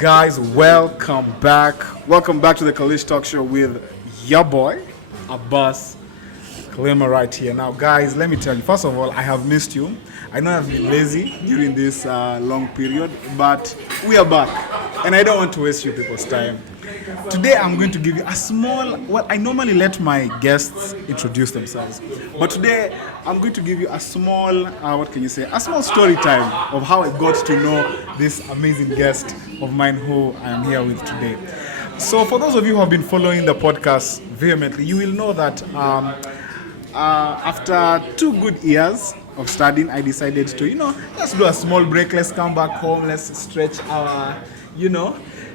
Guys, welcome back. Welcome back to the Kalish Talk Show with your boy, Abbas Kalima right here. Now, guys, let me tell you, first of all, I have missed you. I know I've been lazy during this long period, but we are back. And I don't want to waste you people's time. Today, I'm going to give you a small, I normally let my guests introduce themselves. But today, I'm going to give you a small, a small story time of how I got to know this amazing guest of mine who I am here with today. So for those of you who have been following the podcast vehemently, you will know that after 2 good years of studying, I decided to, let's do a small break. Let's come back home. Let's stretch our,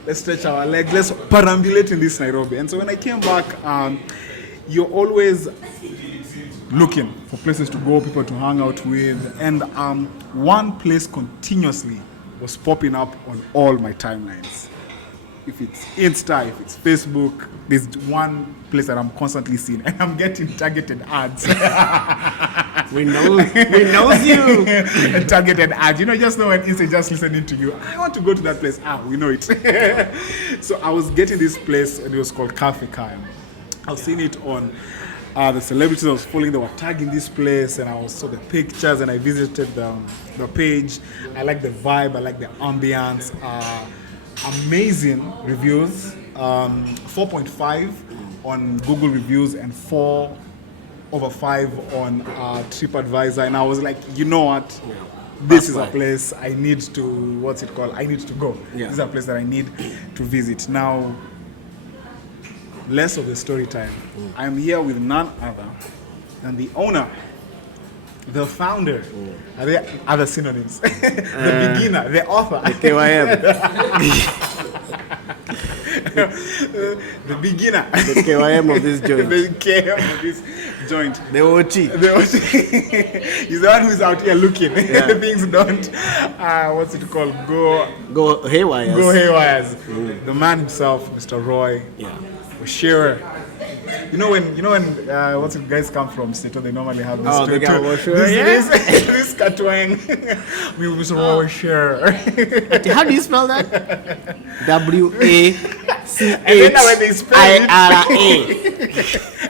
let's stretch our legs. Let's perambulate in this Nairobi. And so when I came back, you're always looking for places to go, people to hang out with. And one place continuously was popping up on all my timelines. If it's Insta, if it's Facebook, there's one place that I'm constantly seeing, and I'm getting targeted ads. we know you. Targeted ads. Just know when Insta just listening to you. I want to go to that place. We know it. So I was getting this place, and it was called Kafa. I was seeing it on the celebrities I was following. They were tagging this place, and I saw the pictures, and I visited the page. I like the vibe. I like the ambience. Amazing reviews, 4.5 on Google reviews and 4 over 5 on TripAdvisor, and I was like, you know what? This is a place I need to, I need to go. Yeah. This is a place that I need to visit. Now, less of the story time. I'm here with none other than the owner, the founder. Are there other synonyms? The beginner, the author. The KYM. The beginner. The KYM of this joint. The KYM of this joint. The OT. He's the one who's out here looking. Yeah. Things don't, what's it called? Go haywires. Go haywires. The man himself, Mr. Roy Wachira. You know when once guys come from Seattle, they normally have this this katwang. We will Roy Wachira. How do you spell that? WACHIRA.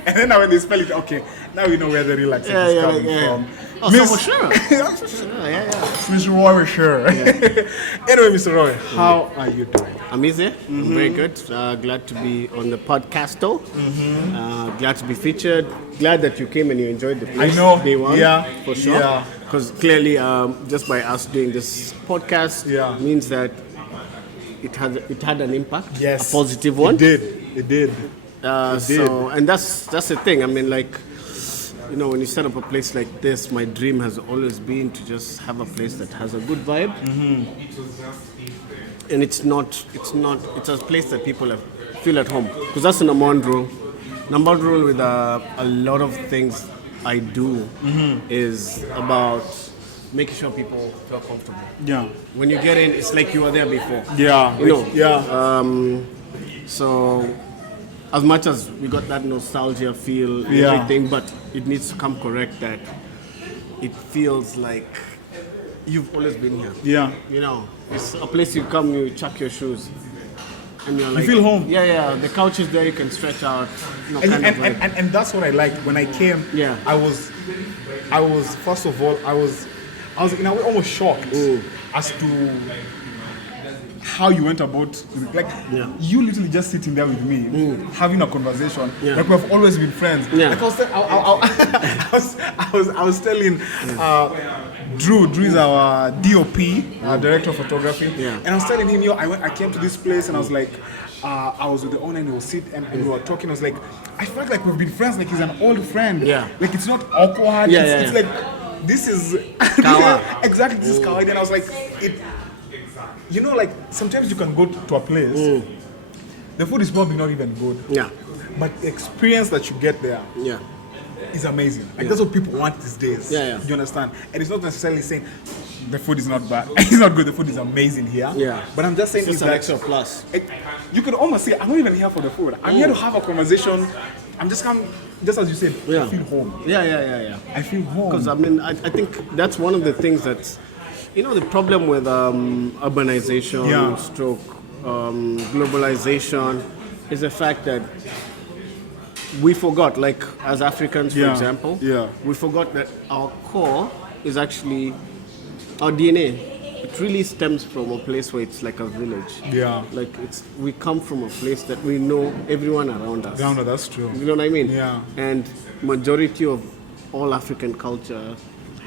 And then when they spell it, okay, now we know where the real accent is coming from. Oh, so for sure. Mr. Roy Wachira. Anyway, Mr. Roy, how are you doing? I'm easy. I'm very good. Glad to be on the podcast. Glad to be featured. Glad that you came and you enjoyed the place. I know. Day one. Yeah. For sure. Yeah. Because clearly, just by us doing this podcast means that it had an impact. Yes. A positive one. It did. So, and that's the thing. I mean, like, when you set up a place like this, my dream has always been to just have a place that has a good vibe. And it's a place that people feel at home. Because that's the number one rule. Number one rule with a lot of things I do is about making sure people feel comfortable. Yeah. When you get in, it's like you were there before. Yeah. So, as much as we got that nostalgia feel, everything, but it needs to come correct that it feels like you've always been here. Yeah. It's a place you come, you chuck your shoes, and you're like, you feel home. Yeah. The couch is there, you can stretch out. And that's what I liked when I came. Yeah. I was first of all, I was in a way almost shocked as to how you went about, you literally just sitting there with me, having a conversation, like we've always been friends. Like I was telling Drew is our DOP, director of photography, and I was telling him, I came to this place and I was like, I was with the owner and we were sitting and we were talking. I was like, I felt like we've been friends, like he's an old friend. Yeah. Like it's not awkward. It's like, this is exactly, this is kawaii. And I was like, like sometimes you can go to a place, the food is probably not even good. Yeah. But the experience that you get there is amazing. Like that's what people want these days. Yeah. You understand? And it's not necessarily saying the food is not bad. It's not good. The food is amazing here. Yeah. But I'm just saying it's an extra plus. You could almost say, I'm not even here for the food. I'm here to have a conversation. I'm just come, just as you said, I feel home. Yeah. I feel home. Because I think that's one of the things that's, the problem with urbanization, stroke globalization is the fact that we forgot, like as Africans, for example, we forgot that our core is actually our DNA. It really stems from a place where it's like a village. Yeah. Like we come from a place that we know everyone around us. No, that's true. You know what I mean? Yeah. And majority of all African culture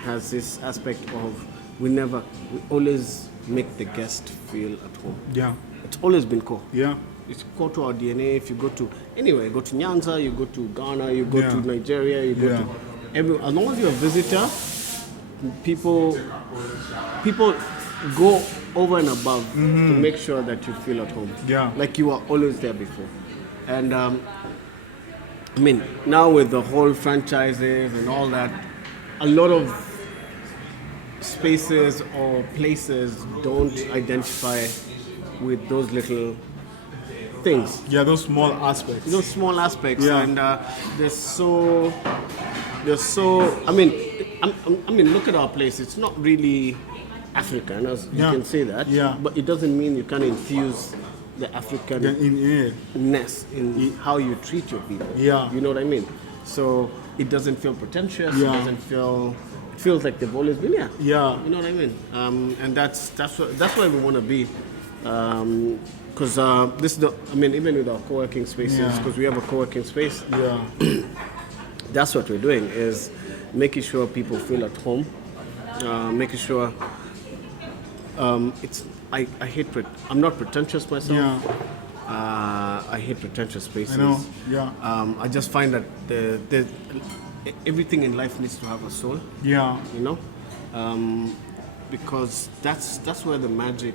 has this aspect of we always make the guest feel at home. Yeah. It's always been core. Yeah. It's core to our DNA. If you go to anywhere, you go to Nyanza, you go to Ghana, you go to Nigeria, you go to as long as you're a visitor, people go over and above to make sure that you feel at home. Yeah. Like you were always there before. And I mean, now with the whole franchises and all that, a lot of spaces or places don't identify with those little things. Yeah, those small aspects. Those small aspects, Yeah. and they're so. I mean, look at our place. It's not really African, as you can say that. Yeah. But it doesn't mean you can infuse the African-ness in how you treat your people. Yeah. You know what I mean? So it doesn't feel pretentious. Yeah. It doesn't feel. It feels like they've always been here. Yeah. You know what I mean? And that's where we want to be. Because this is even with our co-working spaces, because we have a co-working space. Yeah. That's what we're doing, is making sure people feel at home, making sure I hate I'm not pretentious myself. Yeah. I hate pretentious spaces. I know. Yeah. I just find that everything in life needs to have a soul. Yeah. You know, because that's where the magic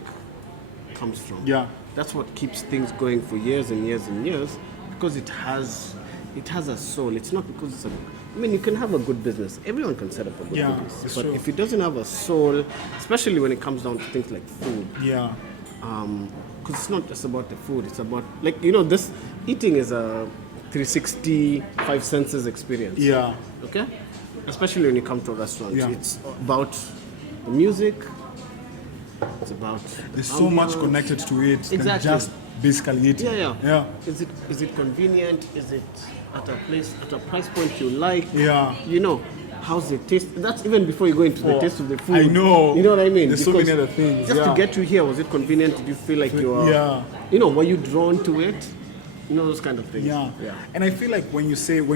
comes from. Yeah. That's what keeps things going for years and years and years, because it has a soul. It's not because it's you can have a good business. Everyone can set up a good business. But if it doesn't have a soul, especially when it comes down to things like food. Yeah. Because it's not just about the food. It's about, this eating is a 365 senses experience. Yeah. Okay? Especially when you come to a restaurant. Yeah. It's about the music. It's about there's so much connected to it than just basically eating. Yeah. Is it convenient? Is it at a price point you like? Yeah. You know, how's it taste? That's even before you go into the taste of the food. I know. You know what I mean? There's so many other things. Just to get you here, was it convenient? Did you feel like you were? Yeah. Were you drawn to it? Those kind of things. Yeah. And I feel like when you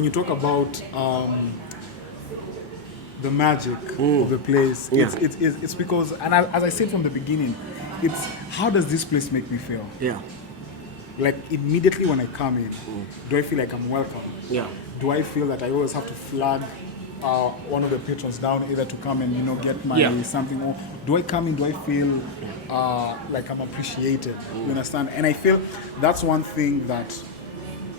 talk about the magic of the place, it's because, and as I said from the beginning, it's how does this place make me feel? Yeah. Like immediately when I come in, do I feel like I'm welcome? Yeah. Do I feel that I always have to flag one of the patrons down either to come and get my something, or do I come in, do I feel like I'm appreciated? You understand? And I feel that's one thing that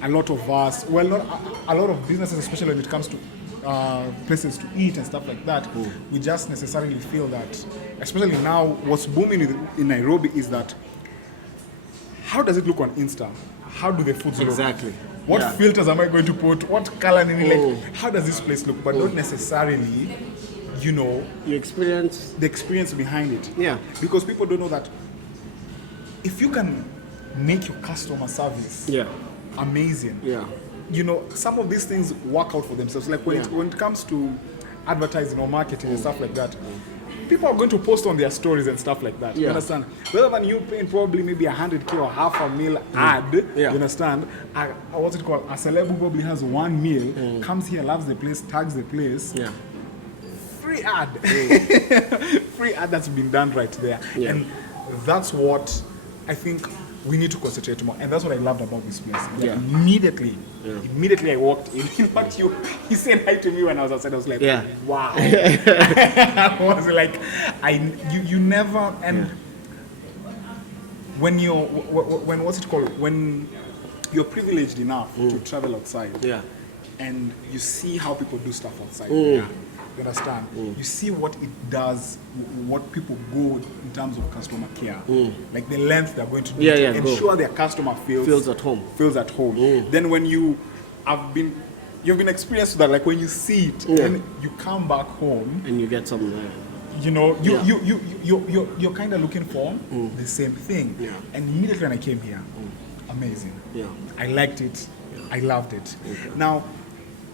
a lot of us, well, not a lot of businesses, especially when it comes to places to eat and stuff like that, we just necessarily feel that, especially now, what's booming in Nairobi is that how does it look on Insta? How do the foods look? Exactly. What filters am I going to put? What color? Like, how does this place look? But not necessarily, the experience behind it. Yeah. Because people don't know that if you can make your customer service amazing, some of these things work out for themselves. Like when it comes to advertising or marketing and stuff like that, people are going to post on their stories and stuff like that. You understand? Rather than you paying probably maybe 100K or half a mil ad, you understand? What's it called? A celeb who probably has 1 meal, comes here, loves the place, tags the place. Yeah. Free ad. Free ad that's been done right there. Yeah. And that's what I think we need to concentrate more. And that's what I loved about this place. Like immediately I walked in. In fact, he said hi to me when I was outside. I was like, wow. I was like, you never, and when you're privileged enough to travel outside, and you see how people do stuff outside, you understand? You see what it does, what people go in terms of customer care, like the length they're going to do to ensure their customer feels at home. Then when you've been experienced to that, like when you see it, then you come back home and you get something. you know, Yeah. you're kind of looking for the same thing. Yeah. And immediately when I came here, amazing. Yeah. I liked it. I loved it. Okay. Now,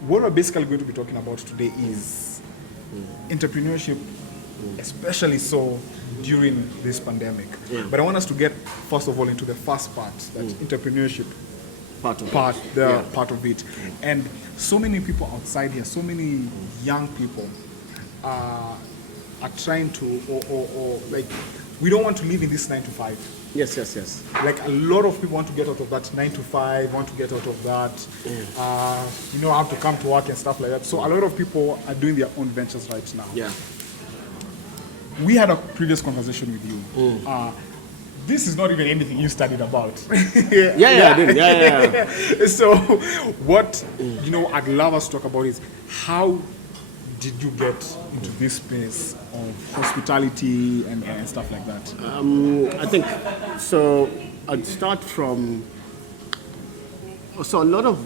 what we're basically going to be talking about today is entrepreneurship, especially so during this pandemic. Yeah. But I want us to get, first of all, into the first part, that entrepreneurship Part of part, it. the Yeah. part of it. And so many people outside here, so many young people are trying to, or like, we don't want to live in this 9 to 5. Yes, yes, yes. Like a lot of people want to get out of that 9 to 5, want to get out of that, you know, have to come to work and stuff like that. So a lot of people are doing their own ventures right now. Yeah. We had a previous conversation with you. This is not even anything you studied about. Yeah, I did. Yeah. So what, you know, I'd love us to talk about is how did you get into this space of hospitality and stuff like that? I think so. I'd start from. So a lot of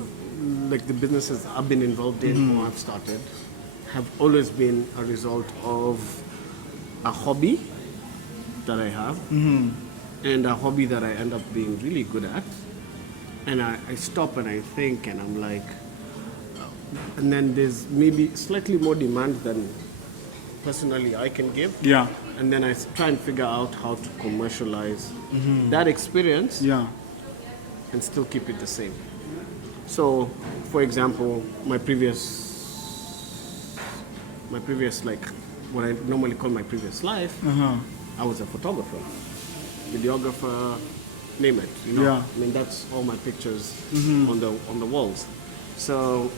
like the businesses I've been involved in or I've started have always been a result of a hobby that I have and a hobby that I end up being really good at. And I stop and I think and I'm like, and then there's maybe slightly more demand than personally I can give. Yeah. And then I try and figure out how to commercialize that experience Yeah. and still keep it the same. So, for example, my previous like what I normally call my previous life, I was a photographer, videographer, name it. You know, Yeah. I mean that's all my pictures on the walls. So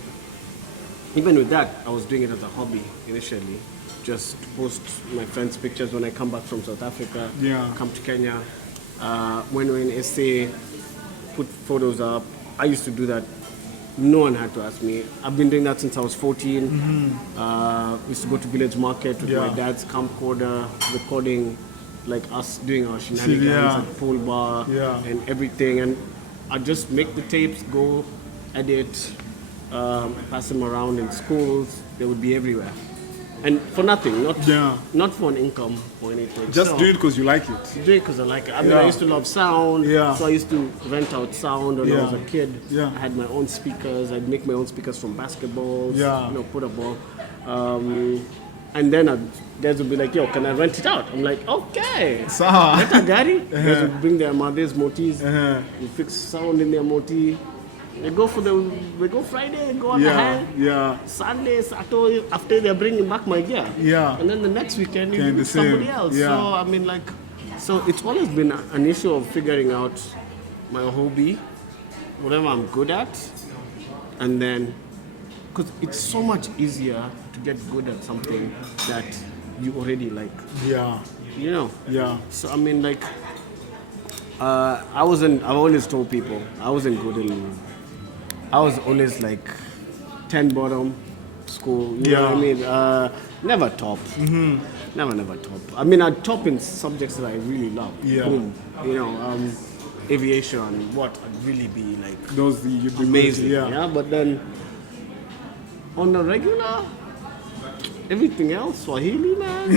even with that, I was doing it as a hobby initially, just to post my friends' pictures when I come back from South Africa, Yeah. come to Kenya. When we're in SA, put photos up. I used to do that. No one had to ask me. I've been doing that since I was 14. Used to go to village market with my Yeah. dad's camcorder, recording like us doing our shenanigans Yeah. at pool bar Yeah. and everything. And I'd just make the tapes, go edit, pass them around in schools. They would be everywhere. And for nothing, not for an income or anything. Just So, do it because you like it. do it because I like it. I mean, Yeah. I used to love sound, Yeah. so I used to rent out sound when I was Yeah. a kid. Yeah. I had my own speakers. I'd make my own speakers from basketballs. Yeah. You know, put a ball. And then guys would be like, "Yo, can I rent it out?" I'm like, "Okay." Sawa. Rent a gari. Guys would bring their mothers' motis. We fix sound in their moti. We go Friday, go on the Yeah. high. Yeah. Sunday, Saturday, after they're bringing back my gear. Yeah. And then the next weekend, you Can do the same. somebody else. Yeah. So, I mean, like, so it's always been an issue of figuring out my hobby, whatever I'm good at, and then, because it's so much easier to get good at something that you already like, Yeah. you know? Yeah. So, I mean, like, I've always told people, I wasn't good in, I was always like 10 bottom school, you know what I mean? Never top. Never top. I mean, I'd top in subjects that I really love. Yeah. Boom. You know, aviation, what I'd really be like Those you'd be amazing. good, Yeah. But then on the regular, everything else, Swahili, man.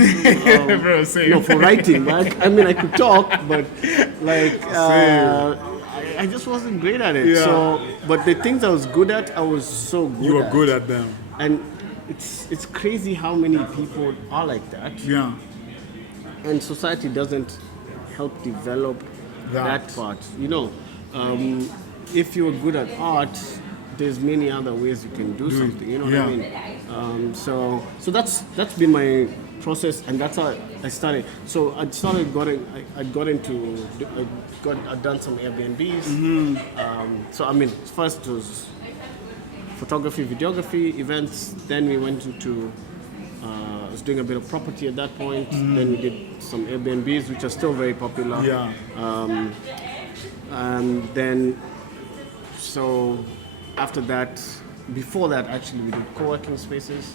Bro, same. No, for writing, but I mean, I could talk, but like, I just wasn't great at it. Yeah. So, but the things I was good at, I was so good at. You were good at them. And it's crazy how many people are like that. Yeah. And society doesn't help develop that part. You know, if you're good at art, there's many other ways you can do something. You know what I mean? So that's been my process, and that's how I started. So I'd done some Airbnbs. So I mean, first it was photography, videography, events. Then we went into I was doing a bit of property at that point. Then we did some Airbnbs, which are still very popular. Yeah. And then, so after that, before that, actually, we did co-working spaces.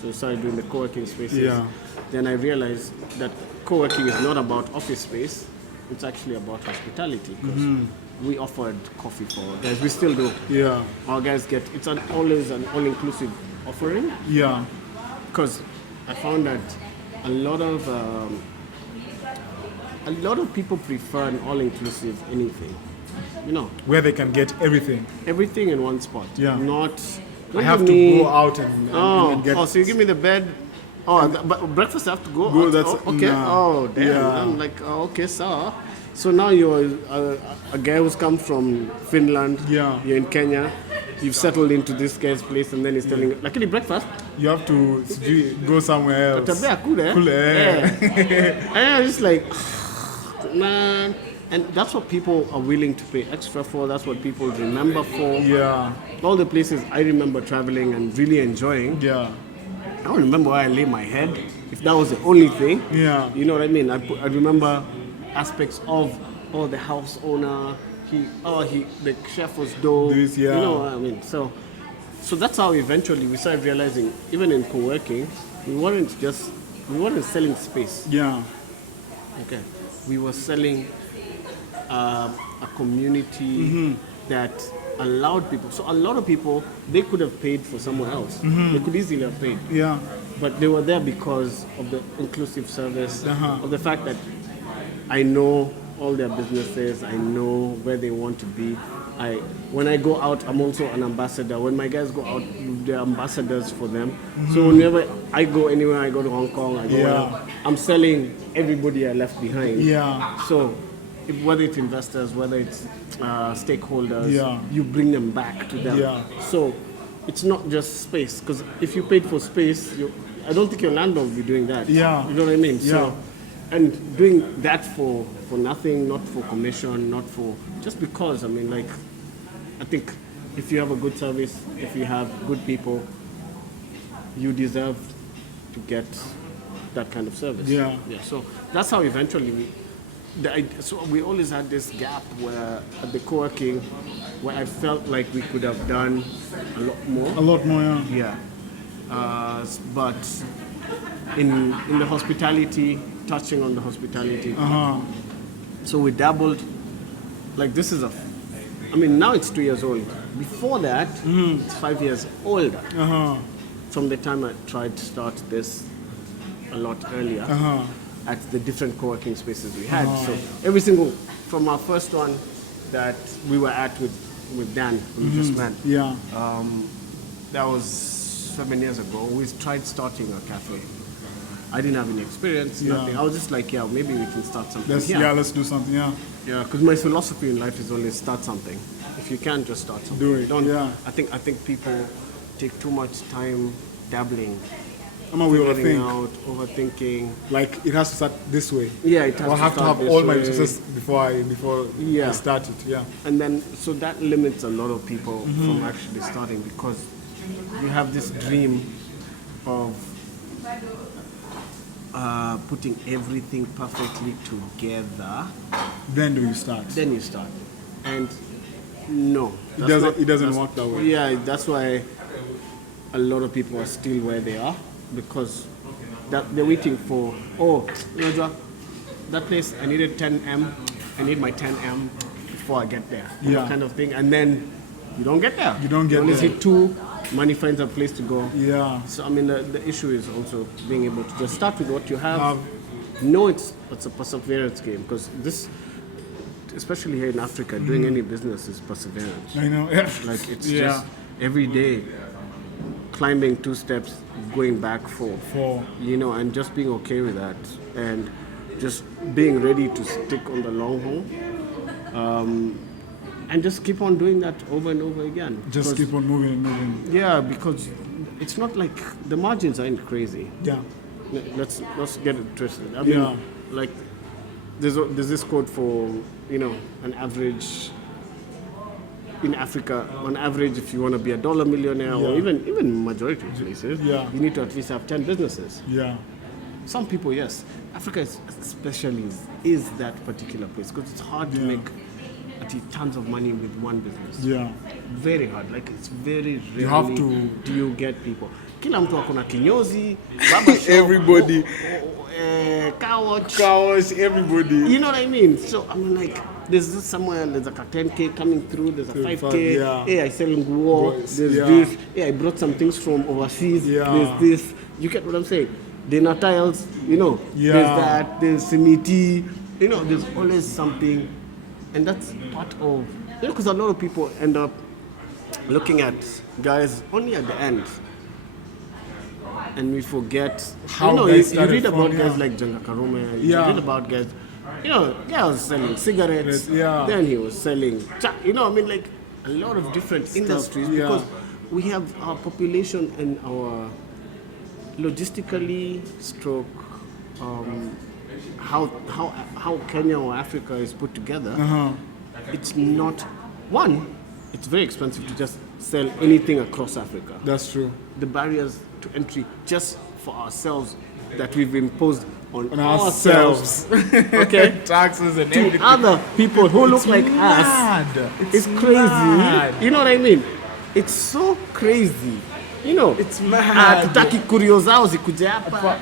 So we started doing the co-working spaces. Yeah. Then I realized that co-working is not about office space. It's actually about hospitality. Because we offered coffee for guys. We still do. Yeah. Our guys get, always an all-inclusive offering. Yeah. Because I found that a lot of people prefer an all-inclusive anything. You know, Where they can get everything. everything in one spot. Yeah. Not. I have to go out and get. So you give me the bed. Oh, but breakfast I have to go. Go, out. that's- Oh, okay. nah. Oh, damn. Yeah. I'm like, oh, okay, sir. So now you're a guy who's come from Finland. Yeah. You're in Kenya. You've settled into this guy's place, and then he's telling you, like, breakfast. You have to go somewhere else. Tabea kule. Kule, And I was just like, man. And that's what people are willing to pay extra for. That's what people remember for. Yeah. All the places I remember traveling and really enjoying. Yeah. I don't remember where I lay my head. If that was the only thing. Yeah. You know what I mean? I remember aspects of, the house owner. The chef was dope. This, yeah. You know what I mean? So that's how eventually we started realizing, even in co-working, we weren't selling space. Yeah. Okay. We were selling a community that allowed people. So a lot of people, they could have paid for somewhere else. They could easily have paid. Yeah. But they were there because of the inclusive service, Uh-huh. of the fact that I know all their businesses, I know where they want to be. When I go out, I'm also an ambassador. When my guys go out, they're ambassadors for them. So whenever I go anywhere, I go to Hong Kong, I go Yeah. I'm selling everybody I left behind. Yeah. So whether it's investors, whether it's stakeholders, Yeah. you bring them back to them. Yeah. So it's not just space, because if you paid for space, I don't think your landlord will be doing that. Yeah. You know what I mean? Yeah. So, and doing that for nothing, not for commission, not for, just because, I mean, like, I think if you have a good service, if you have good people, you deserve to get that kind of service. Yeah. Yeah. So that's how eventually so we always had this gap where at the co-working, where I felt like we could have done a lot more. A lot more, yeah. Yeah. But in the hospitality, touching on the hospitality, Uh-huh. so we dabbled. Like, this is now it's 2 years old. Before that, it's 5 years older. Uh-huh. From the time I tried to start this a lot earlier. Uh-huh. At the different co-working spaces we had. So every single, from our first one that we were at with Dan, who we just met, Yeah. that was 7 years ago. We tried starting a cafe. I didn't have any experience, Yeah. nothing. I was just like, yeah, maybe we can start something here. Let's do something, yeah. Yeah, because my philosophy in life is always start something. If you can, just start something. Do it, yeah. I think people take too much time dabbling, We figuring overthink. out, overthinking. Like, it has to start this way. Yeah, it has Or I to have to start have this all my way. resources before I start it, yeah. And then, so that limits a lot of people from actually starting, because you have this dream of putting everything perfectly together, Then do you start? then you start. And no, It doesn't work that way. Yeah, that's why a lot of people are still where they are, because they're waiting for, that place, I needed 10M, I need my 10M before I get there. Yeah. That kind of thing. And then you don't get there. You don't get only there. see 2, money finds a place to go. Yeah. So I mean, the issue is also being able to just start with what you have. No, it's a perseverance game, because this, especially here in Africa, doing any business is perseverance. I know, yeah. Like, it's Yeah. just every day climbing 2 steps, going back 4. You know, and just being okay with that, and just being ready to stick on the long haul, and just keep on doing that over and over again. Just keep on moving and moving. Yeah, because it's not like the margins aren't crazy. Yeah. Let's get it twisted. I mean, Yeah. like, there's this quote for, an average in Africa. On average, if you want to be a dollar millionaire, or Yeah. even majority of places, Yeah. you need to at least have 10 businesses. Yeah. Some people, yes. Africa especially is that particular place, because it's hard to make tons of money with one business. Yeah. Very hard. Like, it's very rarely You have to- do you get people. Kila mtu akona kinyozi, barber shop, Everybody. car watch. Cows, everybody. You know what I mean? So I mean, like, there's this somewhere, there's like a 10K coming through, there's a 5K. Yeah. Hey, I sell nguo. Boys, There's yeah. this. Hey, I brought some things from overseas. Yeah. There's this. You get what I'm saying? dinner tiles, Yeah. there's that, there's simiti, there's always something. And that's part of, because a lot of people end up looking at guys only at the end. And we forget How you guys started read about from, guys yeah. like Jenga Karume, you Yeah. read about guys, guy was selling cigarettes, Yeah. then he was selling, like a lot of different industries, yeah. because we have our population and our logistically stroke, how Kenya or Africa is put together. It's not, one, it's very expensive to just sell anything across Africa. That's true. The barriers to entry just for ourselves that we've imposed on ourselves. Okay? Taxes and To everything. other people who look like mad. us. It's crazy. mad. You know what I mean? It's so crazy. It's mad. Tutaki kurio zao zikuje hapa.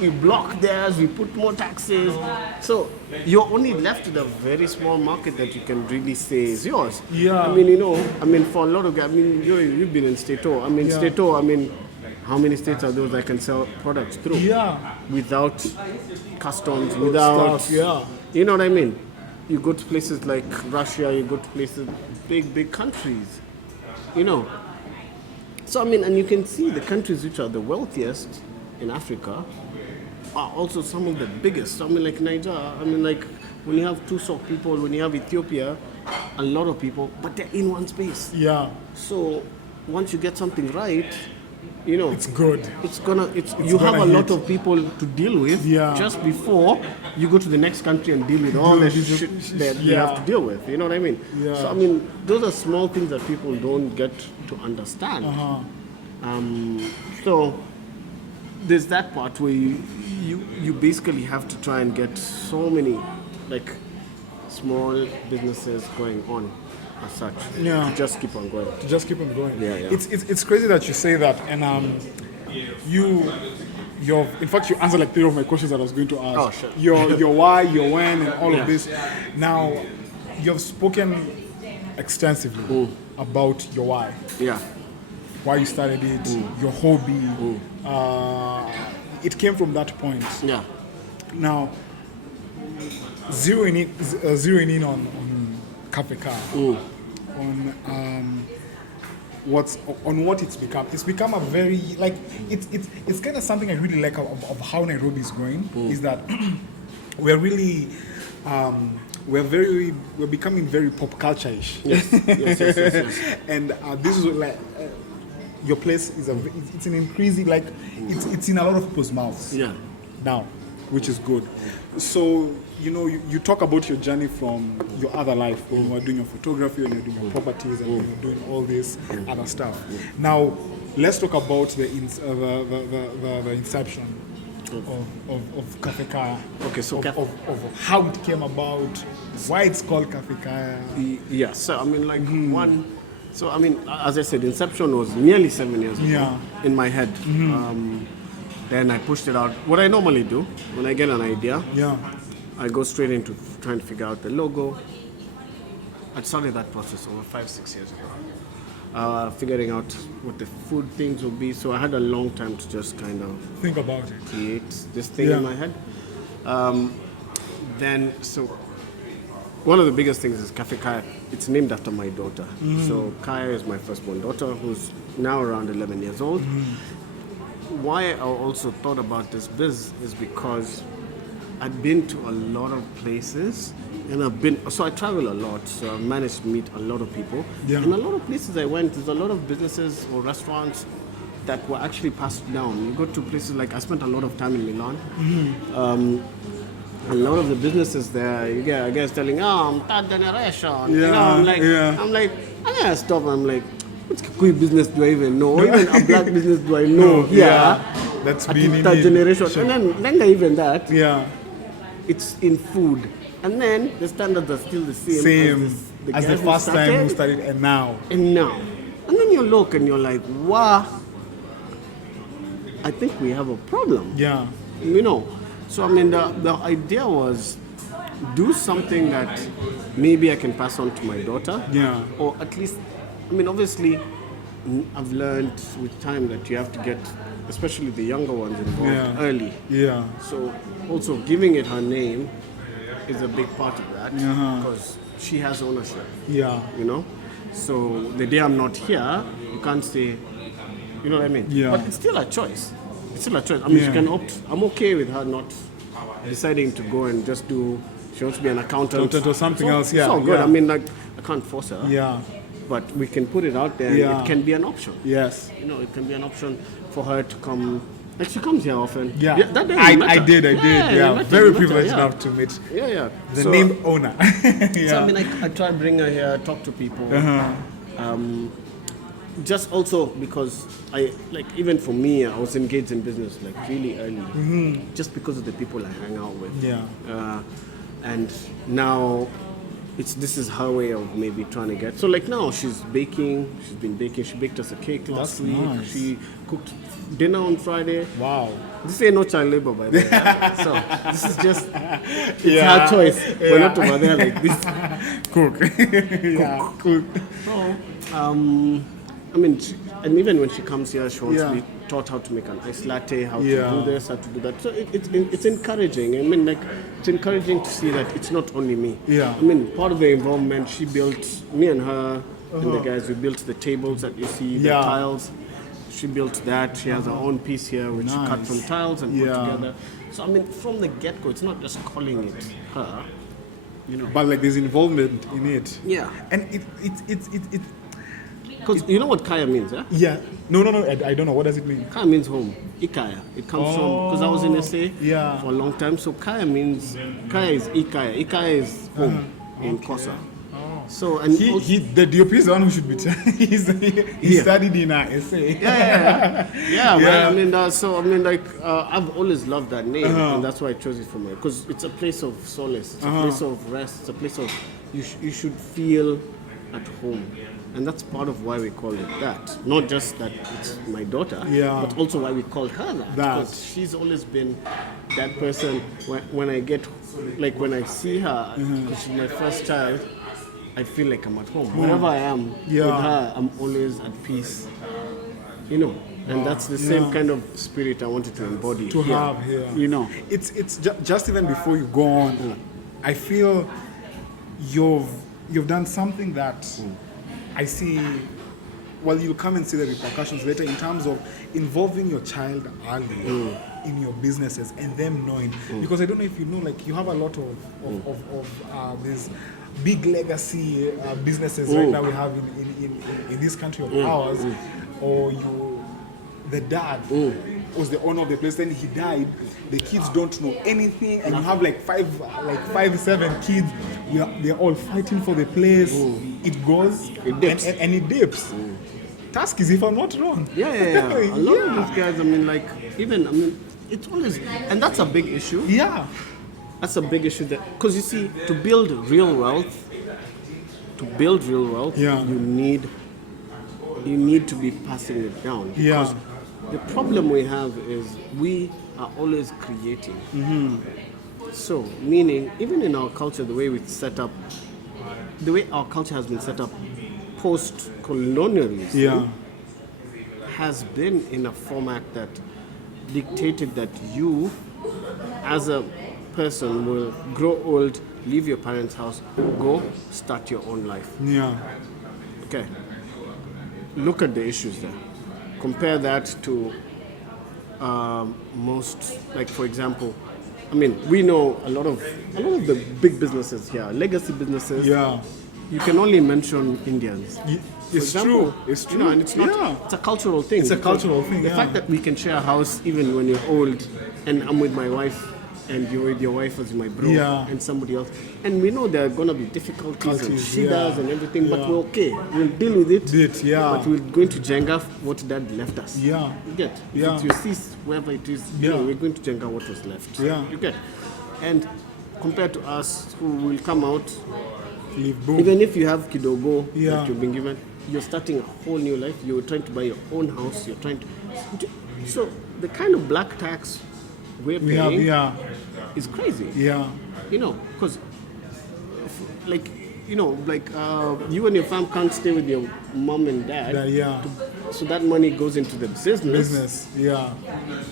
We block theirs, we put more taxes. So you're only left with a very small market that you can really say is yours. Yeah. For a lot of guys, you've been in Stato. Yeah. Stato, how many states are those I can sell products through? Yeah. Without customs, without, Stuff, yeah. You know what I mean? You go to places like Russia, you go to places, big countries, So, and you can see the countries which are the wealthiest in Africa are also some of the biggest. So, like Niger, like when you have Tusok people, when you have Ethiopia, a lot of people, but they're in one space. Yeah. So, once you get something right, It's good. You have gonna a lot hit. of people to deal with Yeah. just before you go to the next country and deal with all the shit that you have to deal with. You know what I mean? Yeah. So those are small things that people don't get to understand. So there's that part where you basically have to try and get so many small businesses going on as such. Yeah. To just keep on going. To just keep on going. Yeah. It's crazy that you say that, and in fact you answered like 3 of my questions that I was going to ask. Oh, sure. Your why, your when, and all Yeah. of this. Now, you've spoken extensively about your why. Yeah. Why you started it, your hobby. It came from that point. Yeah. Now, zeroing in on Cafe Car, on what it's become. It's become a very it's kind of something I really like of how Nairobi is growing. Is that we're really we're becoming very pop culture-ish. Yes. And this is like your place is it's an increasing it's in a lot of people's mouths. Yeah. Now, which is good. So you talk about your journey from your other life when you were doing your photography, when you're doing your properties, and when you're doing all this other stuff. Now, let's talk about the inception of Cafe Kaya. Okay, so of how it came about, why it's called Cafe Kaya. Yeah, so one. So as I said, inception was nearly 7 years ago in my head. Then I pushed it out. What I normally do when I get an idea, I go straight into trying to figure out the logo. I started that process over 5-6 years ago, figuring out what the food things would be. So I had a long time to just kind of Think about it. create this thing in my head. Then, so one of the biggest things is Cafe Kaya. It's named after my daughter. So Kaya is my firstborn daughter, who's now around 11 years old. Why I also thought about this biz is because I'd been to a lot of places, and I travel a lot, so I managed to meet a lot of people. Yeah. And a lot of places I went, there's a lot of businesses or restaurants that were actually passed down. You go to places like, I spent a lot of time in Milan. A lot of the businesses there, you get, I guess, telling, I'm third generation. I'm like, I gotta stop. I'm like, what Kikuyu business do I even know? Or even a black business do I know? That's at been in third it. generation. Sure. And then even that, Yeah. it's in food. And then the standards are still the same As the guys who first time we started, and now. And now. And then you look and you're like, wow, I think we have a problem. Yeah. So the idea was do something that maybe I can pass on to my daughter. Yeah. Or at least, obviously, I've learned with time that you have to get especially the younger ones involved early. Yeah. So also giving it her name is a big part of that because she has ownership. Yeah. You know, so the day I'm not here, you can't say, you know what I mean? Yeah. But it's still a choice. It's still a choice. I mean, she can opt. I'm okay with her not deciding to go and just do. She wants to be an accountant Or something else. Yeah. It's all good. Yeah. I mean, like, I can't force her. Yeah. But we can put it out there. Yeah. It can be an option. Yes. You know, it can be an option for her to come. Like she comes here often. Yeah. That day I we met her. did. Yeah. we met Very her, privileged yeah. enough to meet Yeah. the So- named owner. Yeah. So I mean, I try to bring her here, talk to people. Just also because even for me, I was engaged in business like really early, just because of the people I hang out with. Yeah. And now, this is her way of maybe trying to get. So like now she's baking. She's been baking. She baked us a cake last That's week. nice. She cooked dinner on Friday. Wow. This ain't no child labor, by the way. So this is just her choice. We're not over there like this. Cook. Yeah. Cook. So, I mean, and even when she comes here, she wants to Yeah. be taught how to make an iced latte, how to Yeah. do this, how to do that. So it's encouraging. I mean, like, it's encouraging to see that it's not only me. Yeah. I mean, part of the involvement, she built, me and her and the guys, we built the tables that you see, the Yeah. tiles. She built that. She has her own piece here, which she cut Nice. from tiles and Yeah. put together. So, I mean, from the get-go, it's not just calling it her, you know. But like there's involvement in it. Yeah. And it Because you know what Kaya means, yeah? yeah. No. I don't know. What does it mean? Kaya means home. Ikaya. It comes from, because I was in SA Yeah. for a long time. So Kaya is Ikaya. Ikaya is home in Kosa. So, and The DOP is the one who should be. He studied in SA. yeah, man. I mean, I've always loved that name, and that's why I chose it for my. Because it's a place of solace, it's a place of rest, it's a place of you should feel at home, and that's part of why we call it that. Not just that it's my daughter, but also why we call her that. Because she's always been that person. When I get, like when I see her, because she's my first child. I feel like I'm at home. Wherever I am with her, I'm always at peace. You know, and that's the same kind of spirit I wanted to embody To here. have here. You know, It's just even before you go on, I feel you've done something that I see. Well, you'll come and see the repercussions later in terms of involving your child early in your businesses and them knowing. Because I don't know if you know, like you have a lot of these big legacy businesses right now we have in this country of ours, or the dad was the owner of the place, then he died, the kids don't know anything, and you have like five, 7 kids, they're all fighting for the place, it goes, It dips. and it dips. Task is, if I'm not wrong. yeah. A lot of these guys, I mean, it's always, and that's a big issue. Yeah. That's a big issue because you see, to build real wealth, Yeah. you need to be passing it down. Yeah. Because the problem we have is we are always creating. So, meaning, even in our culture, the way our culture has been set up post-colonialism has been in a format that dictated that you, as a person, will grow old, leave your parents' house, go start your own life. Yeah. Okay. Look at the issues there. Compare that to most, like for example, I mean, we know a lot of the big businesses here, legacy businesses. Yeah. You can only mention Indians. For It's example, true. It's you true. know, and it's not. Yeah. It's a cultural thing. It's a because cultural thing, The yeah. fact that we can share a house even when you're old, and I'm with my wife, and you're with your wife as my bro, Yeah. and somebody else, and we know there are gonna be difficulties and Difficulties, shidas yeah. and everything, but Yeah. we're okay. We'll deal with it. Yeah. But we're going to Jenga what dad left us. Yeah. You get? Yeah. If you see wherever it is, you Yeah. know, we're going to Jenga what was left. Yeah. You get? And compared to us who will come out, Leave, boom. even if you have kidogo Yeah. that you've been given, you're starting a whole new life. You're trying to buy your own house. You're trying to. So the kind of black tax we're We have, paying yeah. is crazy. Yeah. You know, because like you know, like you and your fam can't stay with your mom and dad. Yeah. So that money goes into the Business. Yeah.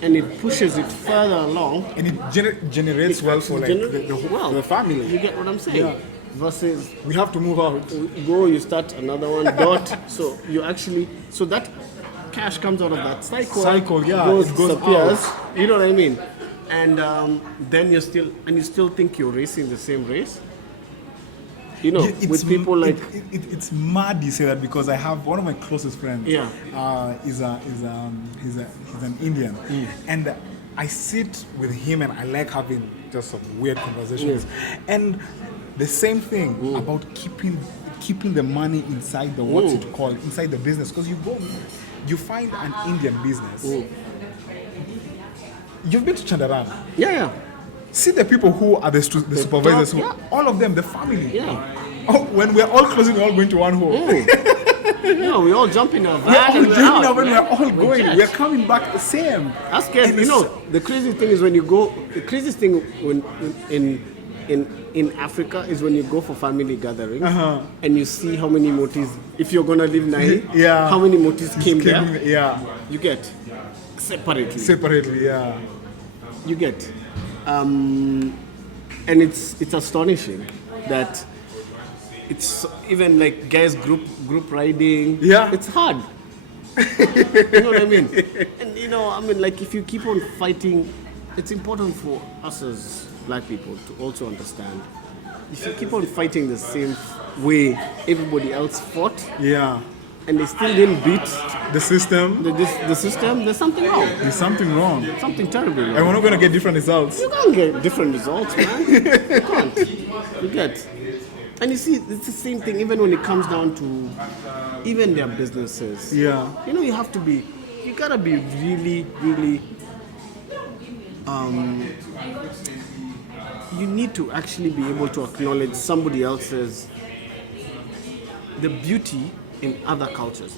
and it pushes it further along. And it generates wealth for like the family. You get what I'm saying? Yeah. Versus We have to move out. go, you start another one, dot. So you actually, so that cash comes out of that cycle. Yeah, goes, it goes disappears. You know what I mean? And then you still think you're racing the same race. You know, with people like it's mad you say that, because I have one of my closest friends. Yeah. He's an Indian, and I sit with him and I like having just some weird conversations, and the same thing about keeping the money inside the what's it called, inside the business, because you find an Indian business. You've been to Chandaran. yeah. See the people who are the supervisors, top, all of them, the family. Yeah. Oh, when we're all closing, we're all going to one home. Yeah, we all jump in a van. We're all and jumping out. up and we're all going. jet. We're coming back the same. That's good. And You know, the crazy thing is when you go. The craziest thing when in Africa is when you go for family gatherings and you see how many motis. If you're gonna live Nai, how many motis came there? Yeah, You get separately. Yeah, you get, and it's astonishing that it's even like guys group riding. Yeah. It's hard. You know what I mean? And you know, I mean, like if you keep on fighting, it's important for us as black people to also understand. If you keep on fighting the same way everybody else fought, yeah. and they still didn't beat The system. the system, there's something wrong. There's something wrong, Something terrible wrong. and we're not gonna get different results. You can't get different results, man. You can't. You get. And you see, it's the same thing even when it comes down to even their businesses. Yeah. You know, you gotta be really, really, you need to actually be able to acknowledge somebody else's, the beauty in other cultures,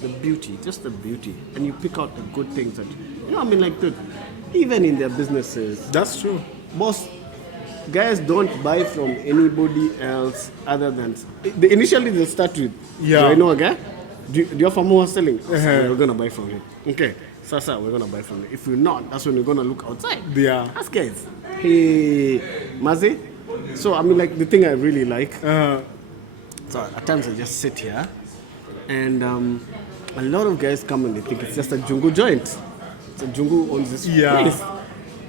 just the beauty. And you pick out the good things that, you know, I mean, like, dude, even in their businesses, That's true. most guys don't buy from anybody else other than initially they'll start with, Yeah. do I know a guy? Do you have a more selling? We're gonna buy from him. Okay, Sasa, we're gonna buy from him. If we're not, that's when we're gonna look outside. Yeah. Ask guys. Hey, Mazi. So I mean, like the thing I really like. So at times I just sit here, and a lot of guys come and they think it's just a Jungu joint. So Jungu owns this place,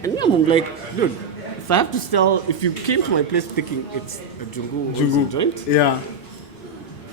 and yeah, I'm like, dude. If I have to sell, if you came to my place thinking it's a Jungu joint, Yeah.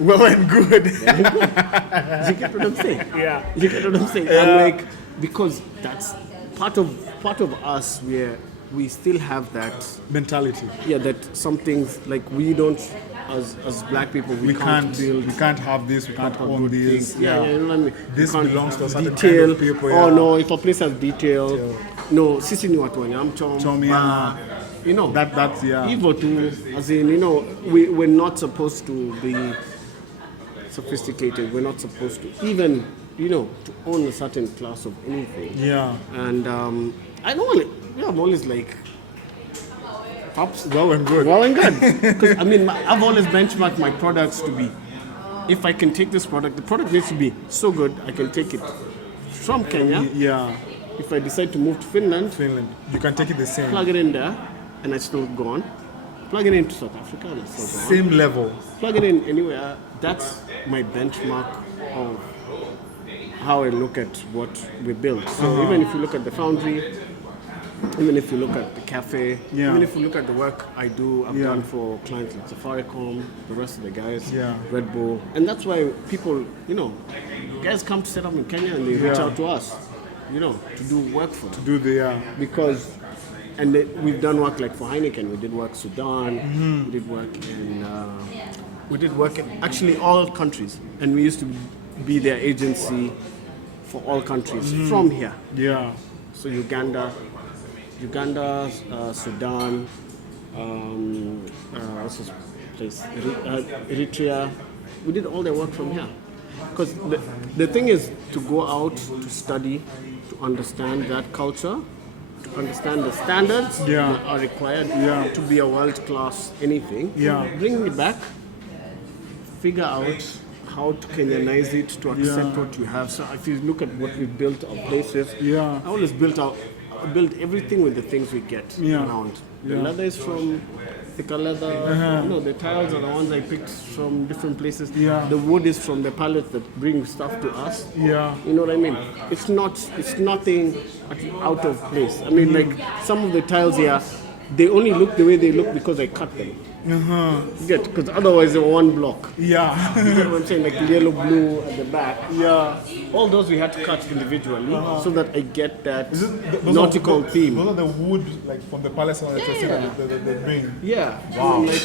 Well and good. you get what I'm saying? Yeah. You get what I'm saying? I'm like, because that's part of us where we still have that, Mentality. that some things like we don't, as black people, we can't build. We can't have this. We can't proper own good this. things. Yeah, you know what I mean? This You can't belongs to a certain detail. kind of people. Oh yeah. no, if a place has detail, no, sisi ni watu wenye Chom, yeah. you know. That's yeah. Hivyo tu, as in, you know, we're not supposed to be sophisticated. We're not supposed to even, you know, to own a certain class of anything. Yeah. And I know, I'm always like, Pops, well and good. well and good. Because I mean, I've always benchmarked my products to be, if I can take this product, the product needs to be so good, I can take it from Kenya. Yeah. If I decide to move to Finland, You can take it the same. plug it in there, and it's still gone. Plug it into South Africa, and it's still gone. Same level. Plug it in anywhere. That's my benchmark of how I look at what we build. So even if you look at the foundry, even if you look at the cafe, even if you look at the work I've done for clients like Safaricom, the rest of the guys, Red Bull, and that's why people, you know, guys come to set up in Kenya and they reach out to us, you know, to do work for them. Because, and we've done work like for Heineken, we did work Sudan, we did work in actually all countries, and we used to be their agency for all countries from here. Yeah. So Uganda, Sudan, what's this place? Eritrea. We did all their work from here. Because the thing is to go out to study, to understand that culture, to understand the standards that are required to be a world-class anything. Yeah. Bring it back figure out how to Kenyanize it to accept what you have. So if you look at what we built our places, I always build everything with the things we get around. The leather is from Thika leather. The tiles are the ones I picked from different places. The wood is from the pallets that bring stuff to us. You know what I mean? It's nothing out of place. I mean, like some of the tiles here, they only look the way they look because I cut them. Because otherwise they're one block. You get what I'm saying? Like yellow, blue at the back. All those we had to cut individually so that I get that nautical theme. Those are the wood, like from the palace that they bring. Wow. Like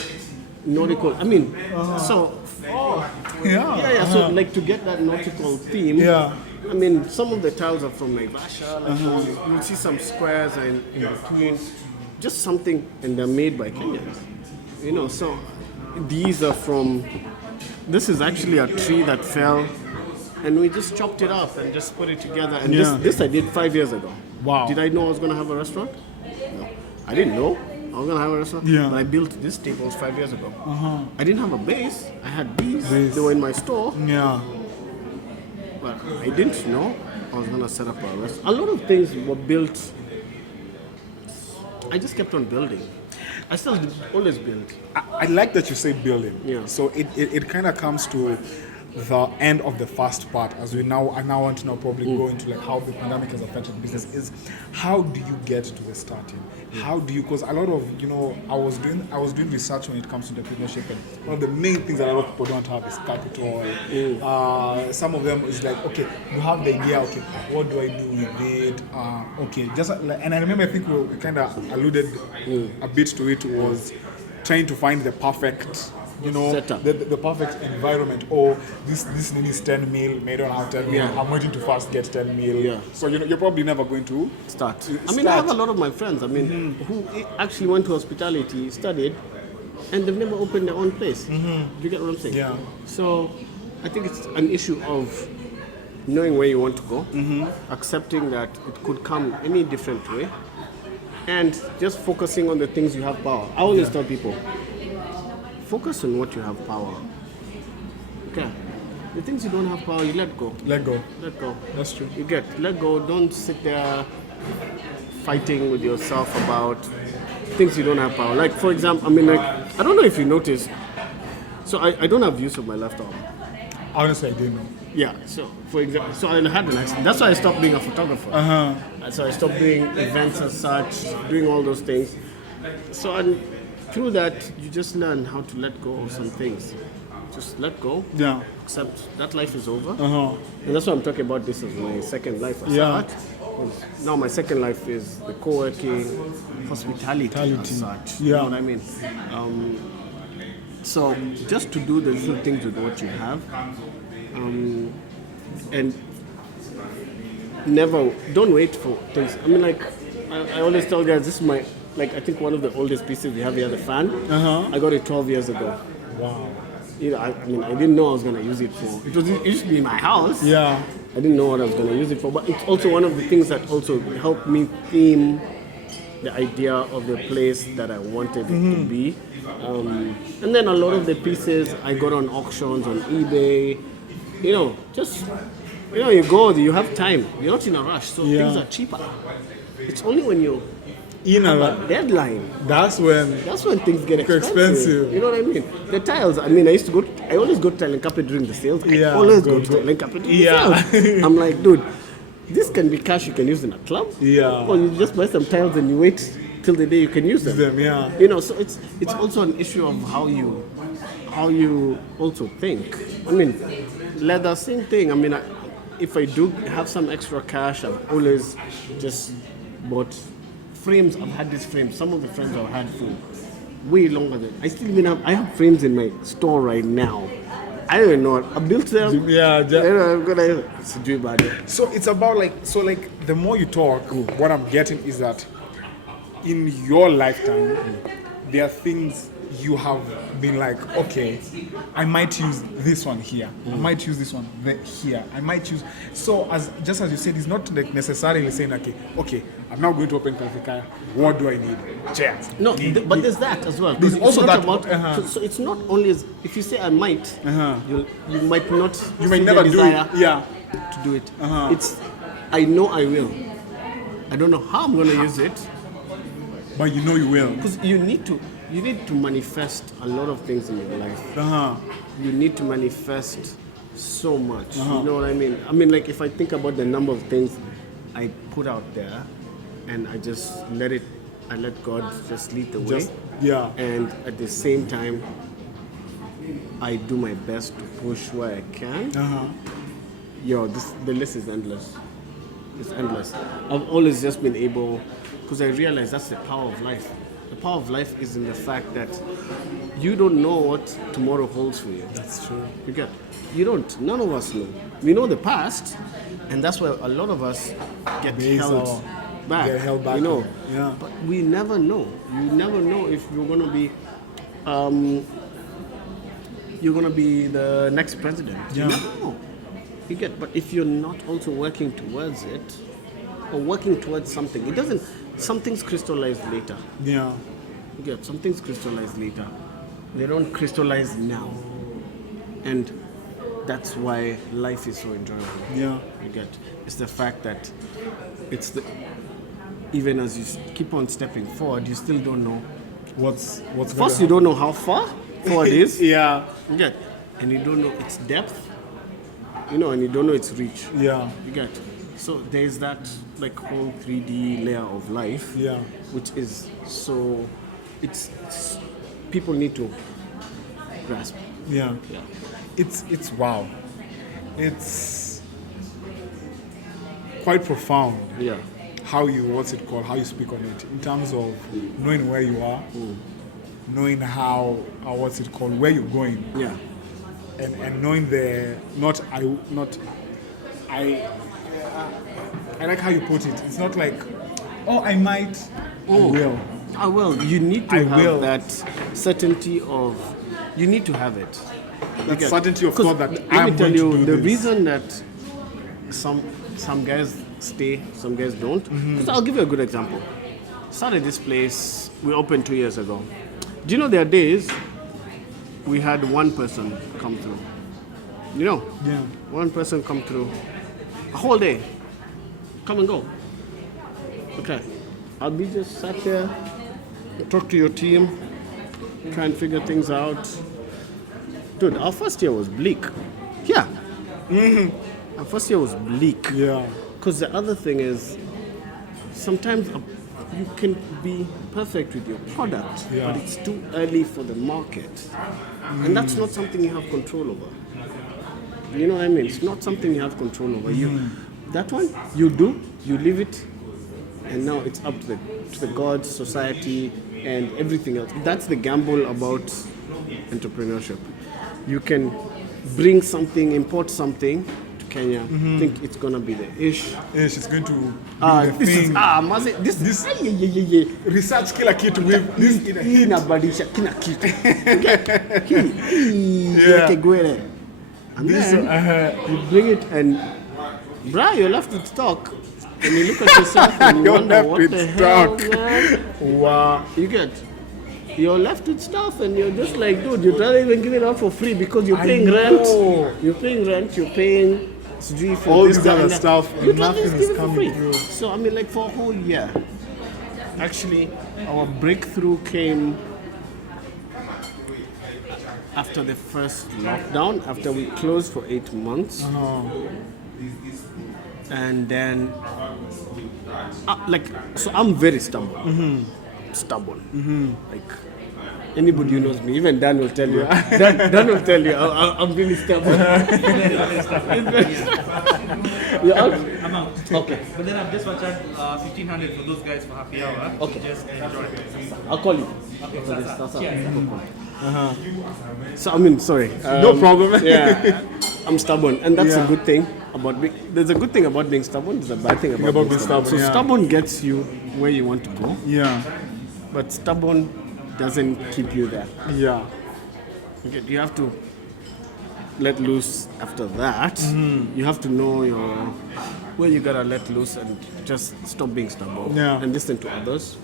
nautical. I mean, so so like to get that nautical theme. I mean, some of the tiles are from Naivasha. Like you'll see some squares in between. Just something, and they're made by Kenyans. So these are from, this is actually a tree that fell, and we just chopped it up and just put it together. And this I did 5 years ago. Wow. Did I know I was going to have a restaurant? No. I didn't know I was going to have a restaurant. But I built these tables 5 years ago. I didn't have a base. I had these. They were in my store. But I didn't know I was going to set up a restaurant. A lot of things were built. I just kept on building. I still always build. I like that you say building. So it kind of comes to the end of the first part, as I now want to probably go into like how the pandemic has affected business. Is how do you get to the starting? How do you? Because a lot of I was doing research when it comes to entrepreneurship, and one of the main things that a lot of people don't have is capital. Some of them is like, okay, you have the idea. Okay, what do I do with it? And I remember I think we kind of alluded a bit to it, was trying to find the perfect. The perfect environment. This needs 10 mil, may don't have 10 mil. I'm waiting to first get 10 mil. So you're probably never going to start. I mean, I have a lot of my friends, who actually went to hospitality, studied, and they've never opened their own place. Do you get what I'm saying? So I think it's an issue of knowing where you want to go, accepting that it could come any different way, and just focusing on the things you have power. I always tell people, focus on what you have power. Okay. The things you don't have power, you let go. Let go. That's true. Let go. Don't sit there fighting with yourself about things you don't have power. Like, for example, I don't know if you noticed. So I don't have use of my left arm. Honestly, I didn't know. Yeah. So, for example, I had an accident. That's why I stopped being a photographer. So I stopped doing events as such, doing all those things. So through that, you just learn how to let go of some things. Just let go. Accept that life is over. And that's why I'm talking about this as my second life. Now my second life is the co-working, hospitality as such. You know what I mean? So just to do the little things with what you have, and don't wait for things. I always tell guys, this is my, I think one of the oldest pieces we have here, the fan. I got it 12 years ago. Wow. I didn't know I was going to use it for. It used to be in my house. I didn't know what I was going to use it for. But it's also one of the things that also helped me theme the idea of the place that I wanted it to be. And then a lot of the pieces I got on auctions, on eBay. You go, you have time. You're not in a rush. So things are cheaper. It's only when you in a deadline. That's when things get expensive. You know what I mean? The tiles. I always go to Tile and Carpet during the sales. I always go to Tile and Carpet during the sales. I'm like, dude, this can be cash you can use in a club. Or you just buy some tiles and you wait till the day you can use them. So it's also an issue of how you also think. Leather, same thing. If I do have some extra cash, I've always just bought frames. I've had these frames. Some of the frames I've had for way longer than I have frames in my store right now. I don't know. I built them. I'm gonna do about it. So it's about the more you talk, what I'm getting is that in your lifetime, there are things you have been like, okay, I might use this one here, I might use this one here, I might use. So as just as you said, it's not like necessarily saying okay, I'm now going to open Kafa. What do I need? Chairs. No, but there's that as well. There's It's also not that. about, so it's not only as, if you say I might, you might not. You might see the never do desire it. Yeah. to do it. It's, I know I will. I don't know how I'm going to use it, But you know you will. because you need to manifest a lot of things in your life. You need to manifest so much. You know what I mean? I mean, like if I think about the number of things I put out there, and I just I let God just lead the way. Yeah. And at the same time, I do my best to push where I can. The list is endless. It's endless. I've always just been able, because I realize that's the power of life. The power of life is in the fact that you don't know what tomorrow holds for you. That's true. You don't. None of us know. We know the past, and that's why a lot of us get held back. Get held back. You know. Yeah. But we never know. You never know if you're gonna be the next president. Yeah. You never know. But if you're not also working towards it, or working towards something, it doesn't. Some things crystallize later. Yeah. Some things crystallize later. They don't crystallize now. And that's why life is so enjoyable. Yeah. It's the fact that even as you keep on stepping forward, you still don't know. What's First, you don't know how far forward is. Yeah. And you don't know its depth. And you don't know its reach. Yeah. So there's that like whole 3D layer of life. Yeah. Which is so, it's people need to grasp. Yeah. It's wow. It's quite profound. Yeah. How you speak on it in terms of knowing where you are, knowing how where you're going. Yeah. And knowing I like how you put it. It's not like, I might, I will. I will. You need to have that certainty of. You need to have it. That certainty of thought that let I'm me tell going to you, do the this. reason that some guys stay, some guys don't. Because I'll give you a good example. Started this place. We opened 2 years ago. Do you know there are days we had one person come through? Yeah. One person come through. A whole day. Come and go. Okay. I'll be just sat there, talk to your team, try and figure things out. Dude, our first year was bleak. Yeah. Our first year was bleak. Yeah. Because the other thing is, sometimes you can be perfect with your product, but it's too early for the market. And that's not something you have control over. You know what I mean? It's not something you have control over. That one, you leave it, and now it's up to the gods, society, and everything else. That's the gamble about entrepreneurship. You can bring something, import something to Kenya, think it's gonna be the ish. It's going to be the thing. This Research kila kitu with this in a hit. inabadilisha kila kitu. Yake gwele. And then you bring it and you're left with stock. And you look at yourself and you You're wonder left what with the stock. hell, man. Wow. You're left with stuff and you're just like, dude, you're not even giving it out for free because you're paying rent. You're paying for all this, this that, other and that. stuff, You and can't nothing just is give it for coming free. through. So I mean, like for a whole year, actually, our breakthrough came after the first lockdown, after we closed for 8 months. And then, so I'm very stubborn. Like, anybody who knows me, even Dan will tell you. Dan will tell you, I'm really stubborn. You're out? I'm out. Okay. But then I've just watched 1,500 for those guys for happy hour. Okay. Just enjoy. I'll call you. Okay, For this. that's That's So, I mean, sorry. No problem. Yeah. I'm stubborn. And that's Yeah. a good thing about there's a good thing about being stubborn, there's a bad thing about being stubborn. So yeah. stubborn gets you where you want to go. Yeah. But stubborn doesn't keep you there. Yeah. Okay, you have to let loose after that. You have to know where you gotta let loose and just stop being stubborn and listen to others.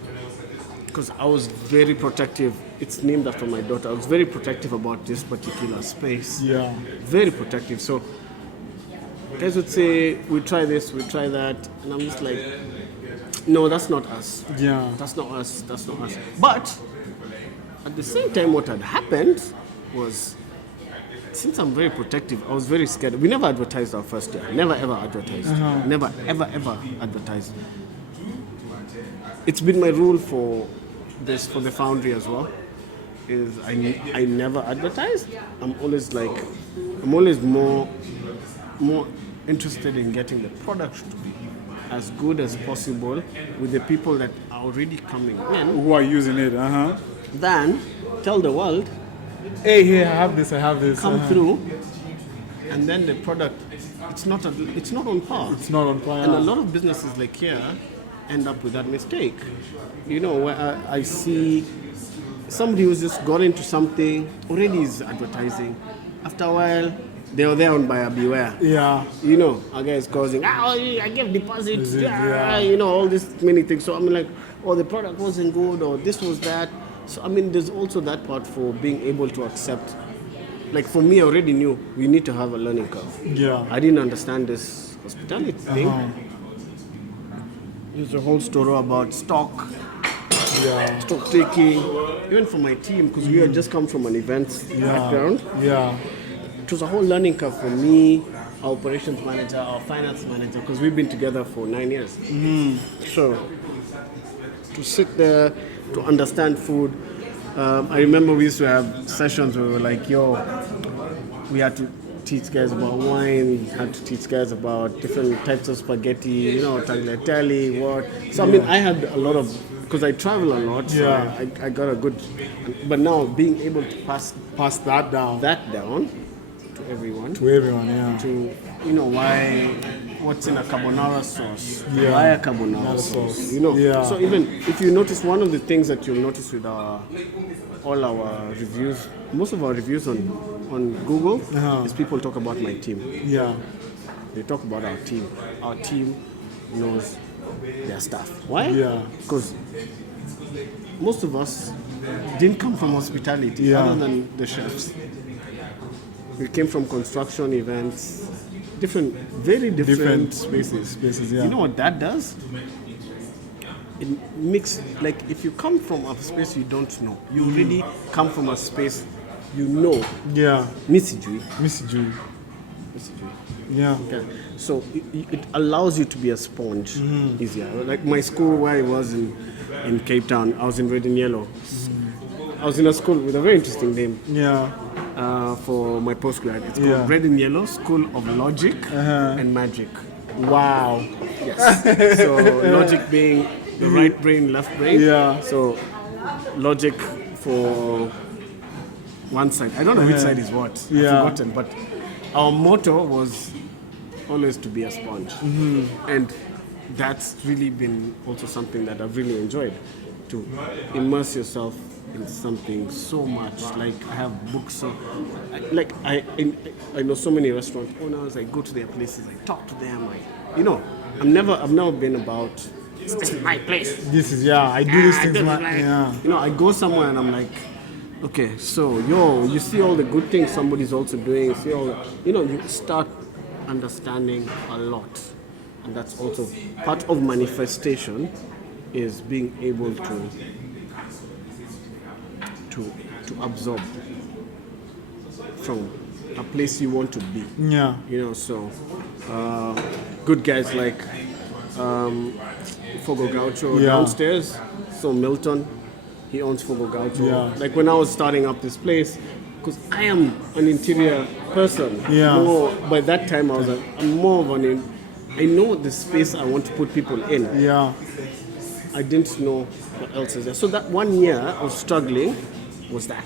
Because I was very protective. It's named after my daughter. I was very protective about this particular space. Yeah. Very protective. So guys would say, we try this, we try that, and I'm just like, no, that's not us. Yeah. That's not us. That's not us. But at the same time, what had happened was, since I'm very protective, I was very scared. We never advertised our first year. Never ever advertised. Never ever ever advertised. It's been my rule for the foundry as well. Is I never advertise. I'm always more interested in getting the product to be as good as possible with the people that are already coming in, Who are using it? than tell the world, Hey, here, I have this. come through, and then the product, it's not on par. It's not on fire. And a lot of businesses like here end up with that mistake. Where I see somebody who's just got into something, already is advertising. After a while, they are there on buyer beware. Yeah. A guy is causing, I gave deposits, Yeah. all these many things. So the product wasn't good, or this was that. So there's also that part for being able to accept. Like for me, I already knew we need to have a learning curve. Yeah. I didn't understand this hospitality thing. There's a whole story about stock taking, even for my team, because we had just come from an events background. Yeah. It was a whole learning curve for me, our operations manager, our finance manager, because we've been together for 9 years. So to sit there, to understand food. I remember we used to have sessions where we were like, we had to teach guys about wine, we had to teach guys about different types of spaghetti, tagliatelle, what. So I had a lot of, because I travel a lot, so I got a good, but now being able to pass that down. To everyone, yeah. to what's in a carbonara sauce, Yeah. why a carbonara sauce, Yeah. So even if you notice, one of the things that you'll notice with all our reviews, most of our reviews on Google is people talk about my team. Yeah. They talk about our team. Our team knows their stuff. Why? Yeah. Because most of us didn't come from hospitality, other than the chefs. We came from construction, events, very different spaces. Yeah. You know what that does? It makes, if you come from a space you don't know, you really come from a space you know. Yeah. Misijui. Yeah. Okay. So it allows you to be a sponge easier. Like my school where I was in Cape Town, I was in Red and Yellow. I was in a school with a very interesting name. Yeah. For my postgrad. It's called Red and Yellow School of Logic and Magic. Wow. Yes. So logic being the right brain, left brain. Yeah. So logic for one side. I don't know which side is what. I've forgotten. But our motto was always to be a sponge. And that's really been also something that I've really enjoyed. To immerse yourself in something so much. Like I have books, so I know so many restaurant owners. I go to their places, I talk to them. I've never been about this is my place. This is I do these things. I go somewhere and I'm like, okay, so you see all the good things somebody's also doing. See all you start understanding a lot, and that's also part of manifestation. Is being able to absorb from a place you want to be. Yeah. So good guys like Fogo Gaucho downstairs. So Milton, he owns Fogo Gaucho. Yeah. Like when I was starting up this place, because I am an interior person. Yeah. By that time I'm more of I know the space I want to put people in. Yeah. I didn't know what else is there. So that 1 year of struggling was that.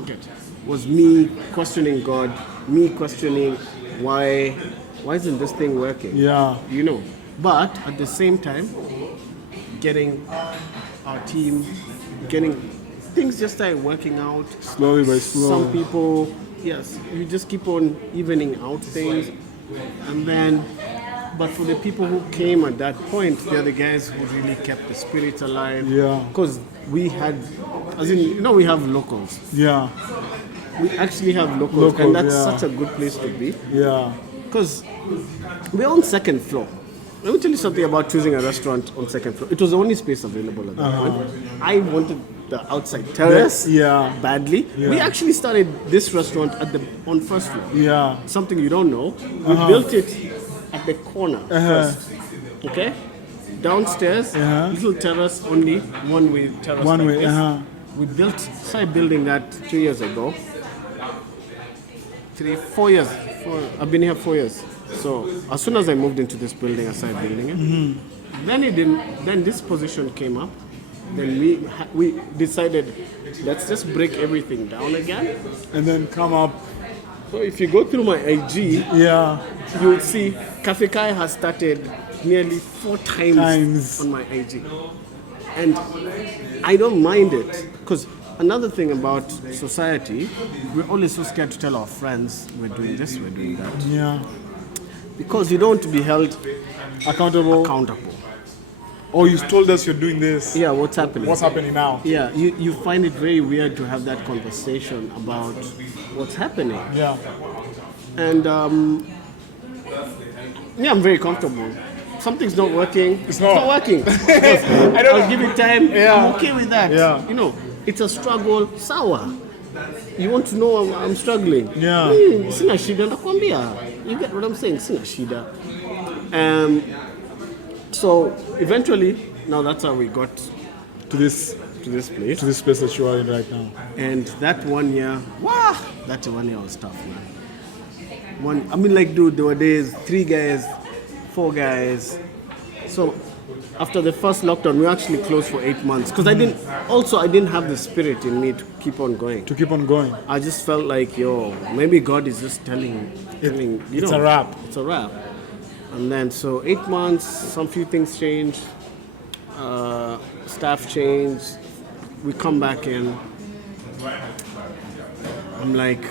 Okay. Was me questioning God, me questioning why isn't this thing working? Yeah. But at the same time, getting our team getting things just started working out. Slowly by slow. Some people, yes, you just keep on evening out things, and then. But for the people who came at that point, they're the guys who really kept the spirit alive. Yeah. Because we had, as in, you know, we have locals. Yeah. We actually have locals, and that's yeah. such a good place to be. Yeah. Because we're on second floor. Let me tell you something about choosing a restaurant on second floor. It was the only space available at that point. I wanted the outside terrace badly. Yeah. We actually started this restaurant on first floor. Yeah. Something you don't know. We built it at the corner first. Okay? Downstairs, little terrace, only one-way terrace. One like way, this. We started building that 3 years ago. 4 years. I've been here 4 years. So as soon as I moved into this building, I started building it. Then this position came up. Then we decided, let's just break everything down again. And then come up. So if you go through my IG, Yeah. you will see Cafe Kai has started nearly 4 times on my IG. And I don't mind it, because another thing about society, we're always so scared to tell our friends we're doing this, we're doing that. Yeah. Because you don't want to be held Accountable. Oh, you told us you're doing this. Yeah, what's happening? What's happening now? Yeah, you find it very weird to have that conversation about what's happening. Yeah. And I'm very comfortable. Something's not working. It's not working. I'll give it time. Yeah. I'm okay with that. Yeah. You know, it's a struggle. Sawa. You want to know I'm struggling. Yeah. Sina shida nakwambia. You get what I'm saying? Sina shida. So eventually, now that's how we got To this place. place that you are in right now. And that 1 year, that 1 year was tough, man. Dude, there were days, 3 guys, 4 guys. So after the first lockdown, we were actually closed for 8 months. Because I didn't have the spirit in me to keep on going. To keep on going. I just felt like, maybe God is just telling It's a wrap. It's a wrap. And then, so 8 months, some few things changed. Staff changed. We come back in. I'm like,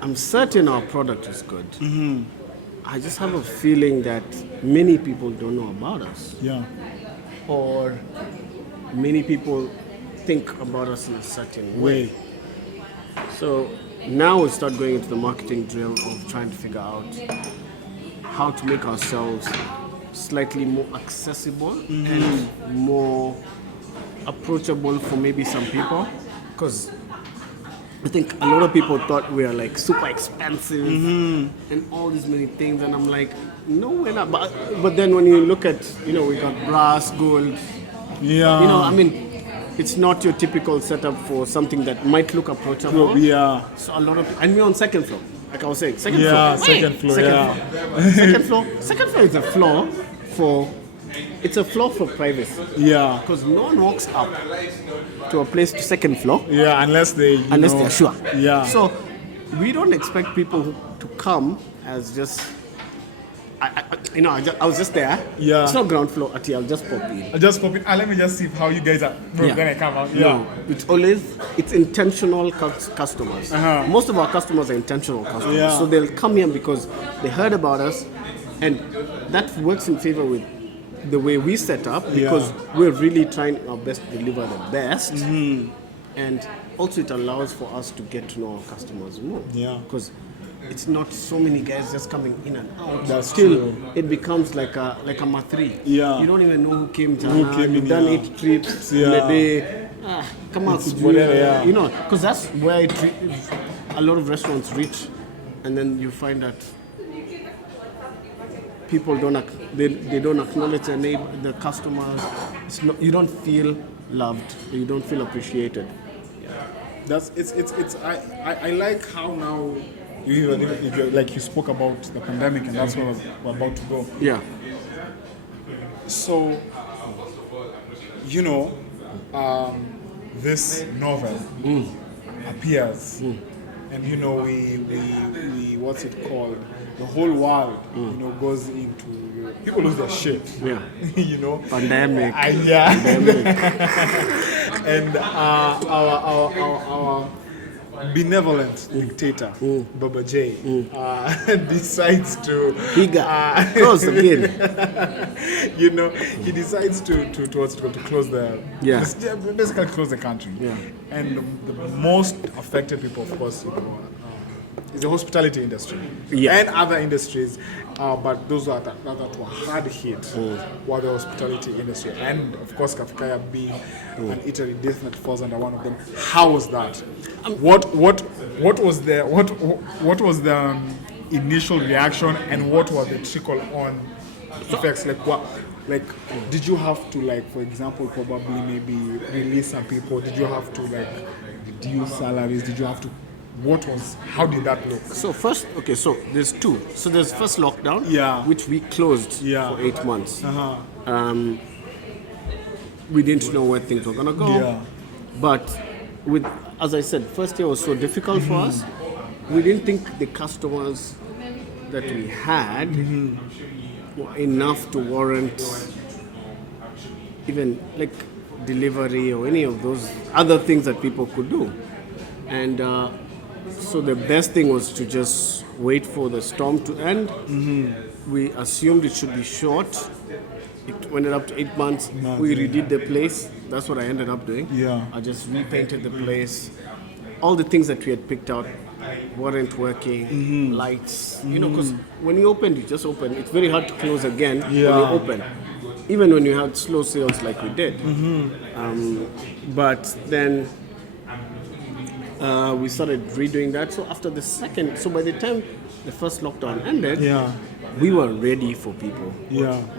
I'm certain our product is good. I just have a feeling that many people don't know about us. Yeah. Or many people think about us in a certain way. So now we start going into the marketing drill of trying to figure out how to make ourselves slightly more accessible and more approachable for maybe some people. Because I think a lot of people thought we are like super expensive and all these many things, and I'm like, no, we're not. But then when you look at, we got brass, gold. Yeah. It's not your typical setup for something that might look approachable. Yeah. So a lot of, and we're on second floor, like I was saying, second Yeah, floor. second floor. Second floor. Second floor is a floor for. It's a floor for privacy. Yeah. Because no one walks up to a place to second floor. Yeah, unless they're sure. Yeah. So we don't expect people to come as just. I was just there. Yeah. It's not ground floor at all. I'll just pop in. I'll just pop in. Let me just see how you guys are. Bro, then I come out. Yeah. No, it's intentional customers. Most of our customers are intentional customers. Yeah. So they'll come here because they heard about us, and that works in favor with the way we set up, because we're really trying our best to deliver the best, and also it allows for us to get to know our customers more. Yeah. Because it's not so many guys just coming in and out. That's Still, true. it becomes like a mathri. Yeah. You don't even know who came. You've done 8 trips in a day. Come on, whatever, because that's where a lot of restaurants reach, and then you find that people don't acknowledge their neighbor, the customers. You don't feel loved. You don't feel appreciated. I like how now you spoke about the pandemic, and that's where we're about to go. Yeah. So, this novel appears and you know we what's it called? The whole world, you know, goes into people lose their shit. Yeah. You know, Pandemic. Yeah. Pandemic. And our benevolent dictator, Baba J, decides to Close again. you know, he decides to what's it called, to close the basically close the country. Yeah. And the most affected people, of course, you know, is the hospitality industry and other industries, but those that were hard hit were the hospitality industry, and of course Kafkaya being an eatery definitely falls under one of them. How was that? What was the initial reaction, and what were the trickle on effects? Like did you have to, like, for example, probably maybe release some people? Did you have to, like, reduce salaries? Did you have to, how did that look? So there's two. So there's first lockdown, which we closed for 8 months. We didn't know where things were gonna go. But as I said, first year was so difficult for us. We didn't think the customers that we had were enough to warrant even like delivery or any of those other things that people could do. And so the best thing was to just wait for the storm to end. We assumed it should be short. It went up to 8 months. We redid the place. That's what I ended up doing. I just repainted the place. All the things that we had picked out weren't working. Lights, you know, because when you open, you just open. It's very hard to close again when you open. Even when you had slow sales like we did. But then we started redoing that. So after the second, so by the time the first lockdown ended, we were ready for people.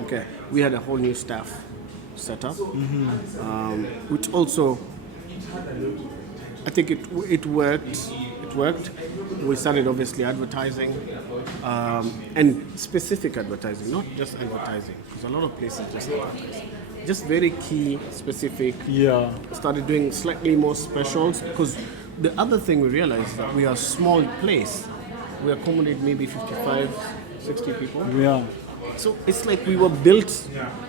Okay. We had a whole new staff set up, which also, I think it worked. It worked. We started obviously advertising, and specific advertising, not just advertising, because a lot of places just advertise. Just very key, specific. Started doing slightly more specials, because the other thing we realized is that we are a small place. We accommodate maybe 55, 60 people. So it's like we were built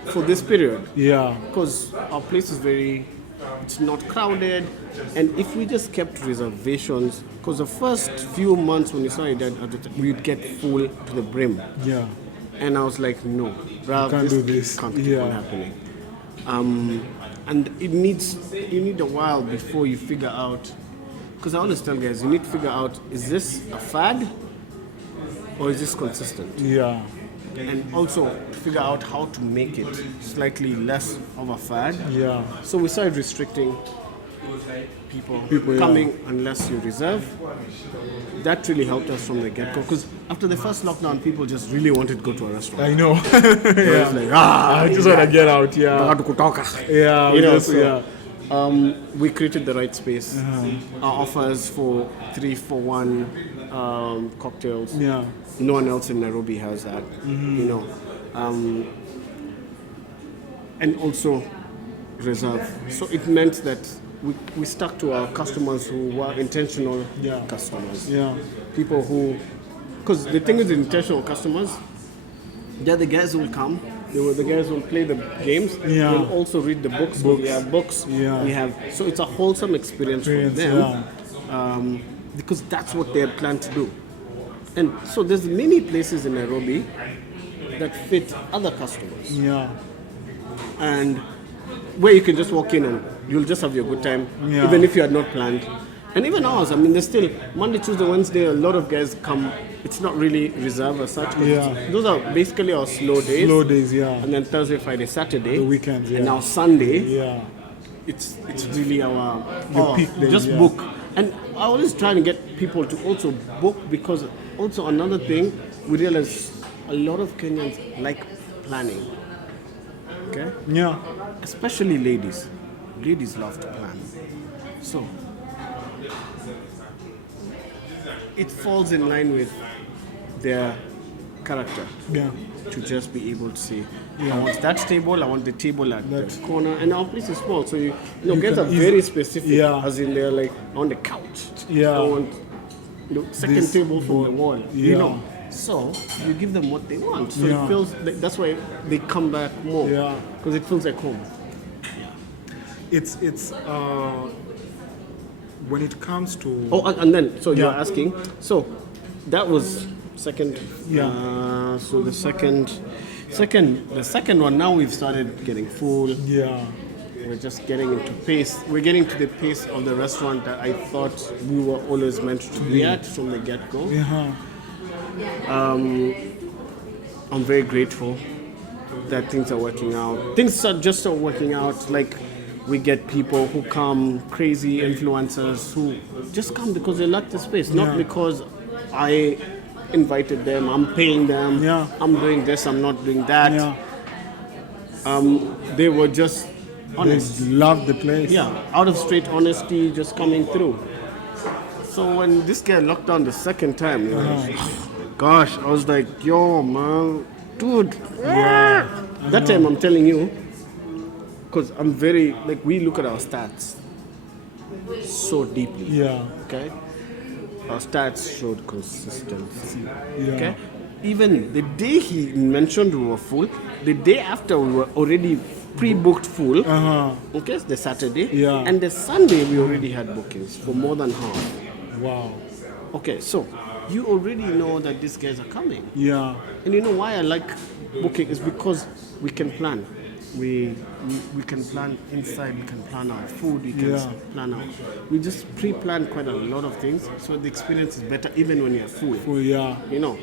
for this period. Because our place is it's not crowded. And if we just kept reservations, because the first few months when we started, we'd get full to the brim. And I was like, no, Rav, can't do this. Can't keep on happening. And you need a while before you figure out, because I always tell guys, you need to figure out, is this a fad or is this consistent? And also to figure out how to make it slightly less of a fad. So we started restricting people coming unless you reserve. That really helped us from the get-go, because after the first lockdown, people just really wanted to go to a restaurant. I know. It's like, I just want to get out. you know, we created the right space. Our offers for 3-for-1 cocktails. No one else in Nairobi has that. You know, and also reserve. So it meant that we stuck to our customers who were intentional customers. People who, because the thing is, intentional customers, they're the guys who will come. They were the guys who will play the games. They'll also read the books. We have books. We have, so it's a wholesome experience for them. Because that's what they had planned to do. And so there's many places in Nairobi that fit other customers. And where you can just walk in and you'll just have your good time, even if you had not planned. And even ours, I mean, there's still Monday, Tuesday, Wednesday, a lot of guys come. It's not really reserved as such. Those are basically our slow days. And then Thursday, Friday, Saturday. The weekends, And now Sunday, it's really our peak days, just book. And I always try to get people to also book, because also another thing, we realize a lot of Kenyans like planning. Okay? Especially ladies. Ladies love to plan. So it falls in line with their character to just be able to say, I want that table, I want the table at the corner, and our place is small, so you know, guys are very specific, as in they're like, I want the couch, I want the second This table from the wall. You yeah. know. So you give them what they want. So Yeah. it feels like that's why they come back more. Yeah. Because it feels like home. It's when it comes to Oh, and then so you're Yeah. asking. So that was second. Yeah. So the second one. Now we've started getting full. yeah. We're just getting into pace. We're getting to the pace of the restaurant that I thought we were always meant to be at from the get-go. Yeah. I'm very grateful that things are working out. Things are just so working out. Like we get people who come, crazy influencers who just come because they like the space, not Yeah. because I invited them. I'm paying them. Yeah. I'm doing this. I'm not doing that. Yeah. They were just honest. They love the place. Yeah, out of straight honesty, just coming through. So when this guy locked down the second time, gosh, I was like, yo, man, dude. That time I'm telling you, because I'm very, like, we look at our stats so deeply. Yeah. Okay? Our stats showed consistency. Yeah. Okay? Even the day he mentioned we were full, the day after we were already pre-booked full. Okay, the Saturday. Yeah. And the Sunday we already had bookings for more than half. Wow. Okay, so you already know that these guys are coming. Yeah. And you know why I like booking is because we can plan. We can plan inside, we can plan our food, we can Yeah. plan our... We just pre-plan quite a lot of things, so the experience is better even when you're full. Oh yeah. You know?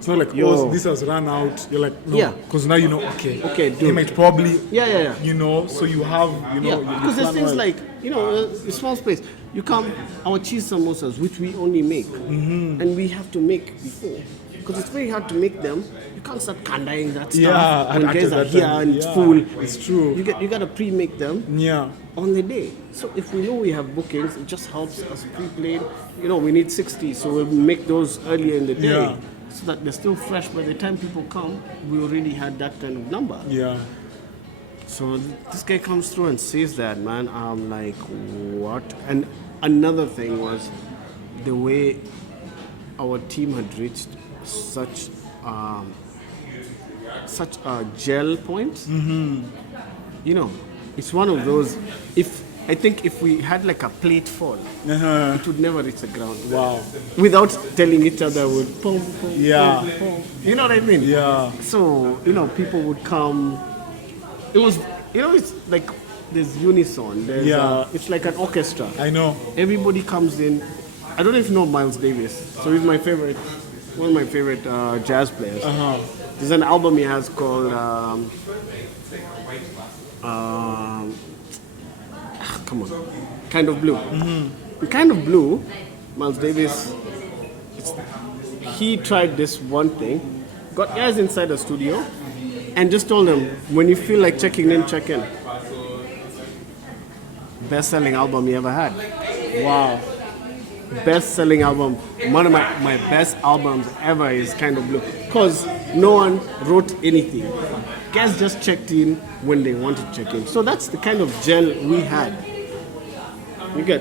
So like, Yo. oh, this has run out. You're like, no. Yeah. Because now you know, okay. Okay, They dude. might probably, Yeah. you know, so you have, you know, Yeah, you because there's plan things well. like, you know, a small space. You come, our cheese samosas, which we only make, and we have to make before. Because it's very hard to make them. You can't start kandaing that stuff Yeah, when at guys are that here time. and it's Yeah, full. it's true. You gotta pre-make them Yeah. on the day. So if we know we have bookings, it just helps us pre-play. You know, we need 60, so we'll make those earlier in the day. Yeah. So that they're still fresh. By the time people come, we already had that kind of number. Yeah. So this guy comes through and says that, man. I'm like, what? And another thing was the way our team had reached such a gel point. You know, it's one of those. I think if we had like a plate fall, it would never reach the ground. Wow. Without telling each other, would pom, pom, Yeah. pom, pom. You know what I mean? Yeah. So, you know, people would come. It was, you know, it's like there's unison. There's, Yeah. it's like an orchestra. I know. Everybody comes in. I don't know if you know Miles Davis. So he's my favorite, one of my favorite jazz players. There's an album he has called come on, Kind of Blue. In Kind of Blue, Miles Davis, he tried this one thing, got guys inside the studio, and just told them, when you feel like checking in, check in. Best-selling album he ever had. Wow. Best-selling album. One of my best albums ever is Kind of Blue. Because no one wrote anything. Guys just checked in when they wanted to check in. So that's the kind of gel we had.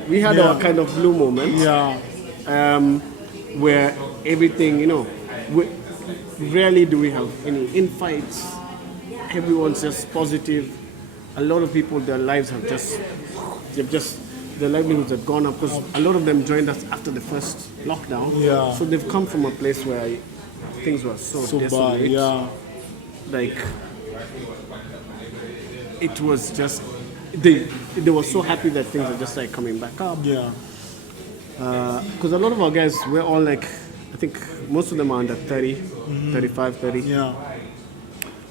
We had our Kind of Blue moment. Yeah. Where everything, you know, rarely do we have any infights. Everyone's just positive. A lot of people, their lives have their livelihoods have gone up because a lot of them joined us after the first lockdown. Yeah. So they've come from a place where things were so So desolate. bad. Yeah. Like, it was just, they were so happy that things are just like coming back up. Yeah. Because a lot of our guys, we're all like, I think most of them are under 30, 35, 30. Yeah.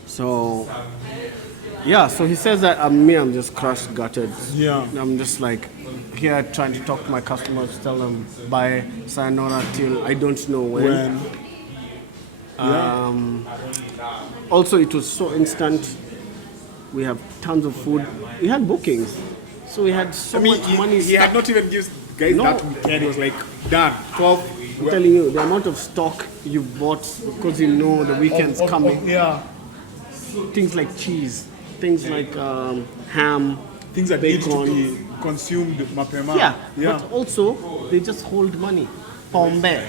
So, yeah, so he says that I'm just crushed, gutted. Yeah. I'm just like here trying to talk to my customers, tell them bye, sayonara till I don't know when. Also, it was so instant. We have tons of food. We had bookings. So we had so much money. He had not even given guys No. that weekend. It was like, done. 12. I'm telling you, the amount of stock you bought because you know the weekend's coming. Yeah. Things like cheese, things like ham, Things that need to bacon. be consumed mapema. Yeah, but also they just hold money. Pombe.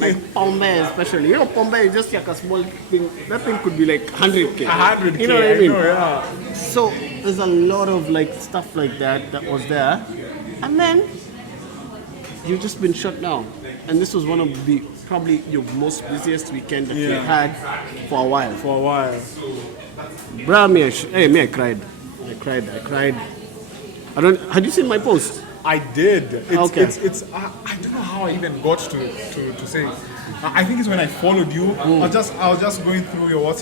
Like Pombe especially. You know, Pombe is just like a small thing. That thing could be like 100K. 100K. You know what I mean? Yeah. So there's a lot of like stuff like that was there. And then you've just been shut down. And this was one of the probably your most busiest weekend that you had for a while. For a while. Bruh, I cried. I cried. Had you seen my post? I did. Okay. I don't know how I even got to say. I think it's when I followed you. I was just going through your your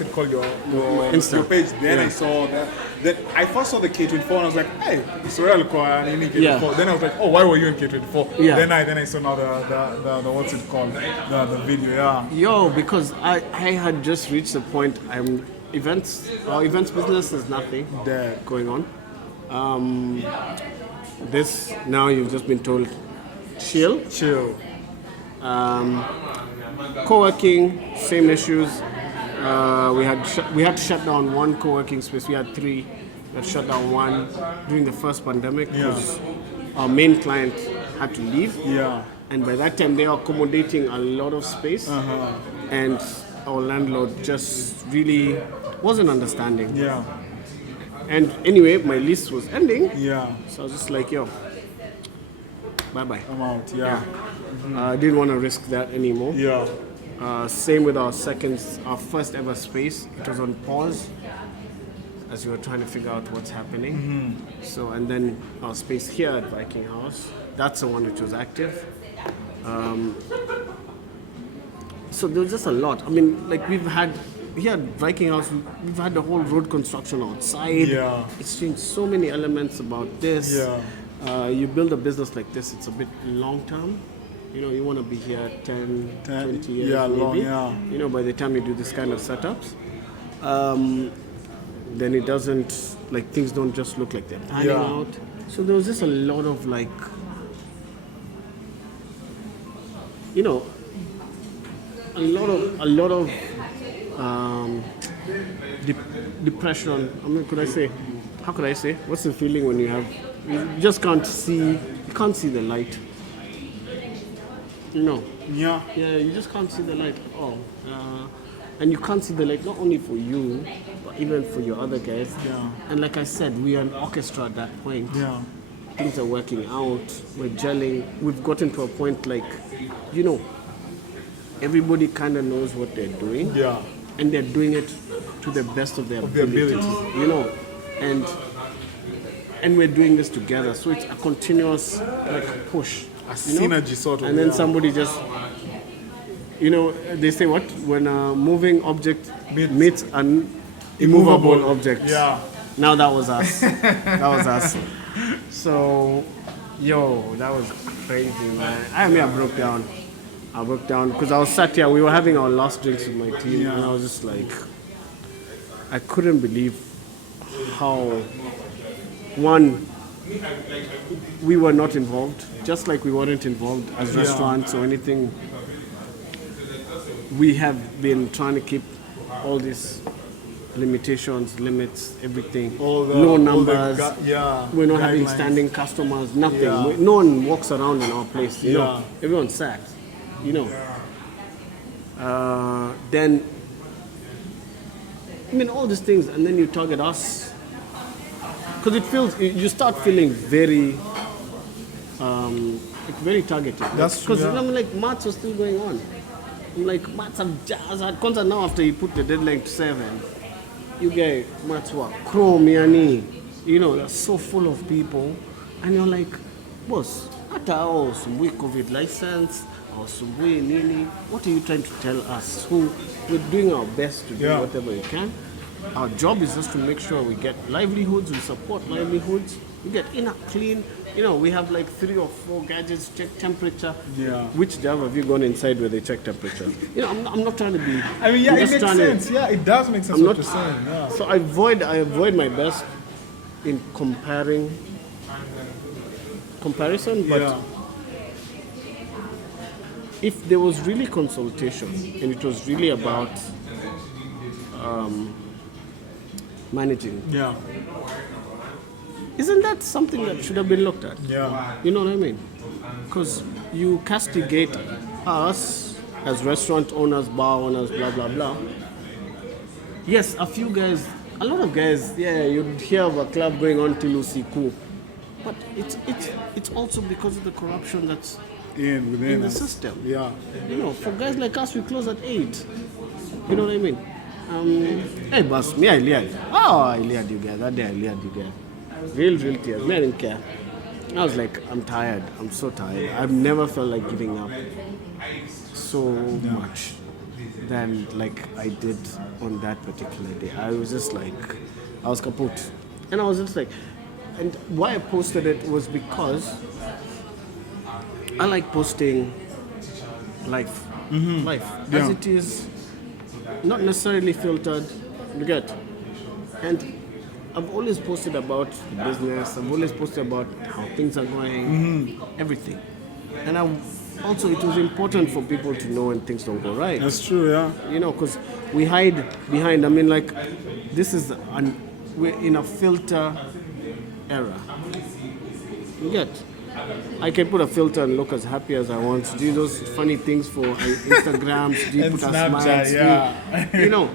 Insta. your page. Then I saw that. Then I first saw the K24 and I was like, hey, it's real K24. Yeah. Then I was like, oh, why were you in K24? Yeah. Then I saw now the the video. Yeah. Yo, because I had just reached the point. Events business is nothing There. going on. This now you've just been told chill. Co-working, same issues. We had to shut down one co-working space. We had 3. We had shut down one during the first pandemic because our main client had to leave. Yeah. And by that time, they are accommodating a lot of space. And our landlord just really wasn't understanding. Yeah. And anyway, my lease was ending. Yeah. So I was just like, yo, bye-bye. I'm out. Yeah. I didn't want to risk that anymore. Yeah. Same with our first ever space. It was on pause as we were trying to figure out what's happening. So, and then our space here at Viking House, that's the one which was active. So there was just a lot. I mean, like here at Viking House, we've had the whole road construction outside. Yeah. It's changed so many elements about this. Yeah. You build a business like this, it's a bit long term. You know, you want to be here 10, 20 years maybe. Long, yeah. You know, by the time you do this kind of setups, then it doesn't, like things don't just look like they're panning out. So there was just a lot of like, you know, a lot of depression. I mean, how could I say? What's the feeling when you just can't see the light? You know? Yeah. Yeah, you just can't see the light at all. And you can't see the light not only for you, but even for your other guys. Yeah. And like I said, we are an orchestra at that point. Yeah. Things are working out, we're gelling. We've gotten to a point like, you know, everybody kind of knows what they're doing. Yeah. And they're doing it to the best of their ability. You know, and we're doing this together. So it's a continuous like push. A synergy sort of. And then somebody just, you know, they say what? When a moving object meets an immovable object. Yeah. Now that was us. That was us. So, yo, that was crazy, man. I broke down. I broke down because I was sat here. We were having our last drinks with my team, and I was just like, I couldn't believe how we were not involved, just like we weren't involved as restaurants or anything. We have been trying to keep all these limitations, limits, everything. Low numbers. We're not having standing customers, nothing. Yeah. No one walks around in our place, you know. Everyone's sad, you know. Then, I mean, all these things, and then you target us. Because you start feeling very, very targeted. That's true. Because I'm like, maths was still going on. I'm like, maths have jazz at concert now after you put the deadline to 7. You get maths what? Chrome, yani. You know, that's so full of people. And you're like, boss, hata our sumbui COVID license, or sumbui nini, what are you trying to tell us? Who we're doing our best to do whatever we can. Our job is just to make sure we get livelihoods, we support livelihoods, we get enough clean. You know, we have like 3 or 4 gadgets, check temperature. Yeah. Which job have you gone inside where they check temperature? You know, I'm not trying to be. I mean, yeah, I'm it just makes trying sense. Yeah, it does make sense I'm what not- you're saying. Yeah. So I avoid my best in comparison, but if there was really consultation and it was really about managing, Yeah. isn't that something that should have been looked at? Yeah. You know what I mean? Because you castigate us as restaurant owners, bar owners, blah blah blah. Yes, a lot of guys, yeah, you'd hear of a club going on till usiku. But it's also because of the corruption that's within the us. system. Yeah. For guys like us, we close at 8. You know what I mean? Hey, boss, me, I lied. Oh, I lied you guys. That day I lied you guys. Real tears. Me, I didn't care. I was like, I'm tired. I'm so tired. I've never felt like giving up so much than like I did on that particular day. I was just like, I was kaput. And I was just like, and why I posted it was because I like posting life. Life. As it is, not necessarily filtered, you get. And I've always posted about the business, I've always posted about how things are going, everything. And it was important for people to know when things don't go right. That's true, yeah. Because we hide behind, we're in a filter era. You get? I can put a filter and look as happy as I want. Do those funny things for Instagrams, do you And put a Snapchat, smile?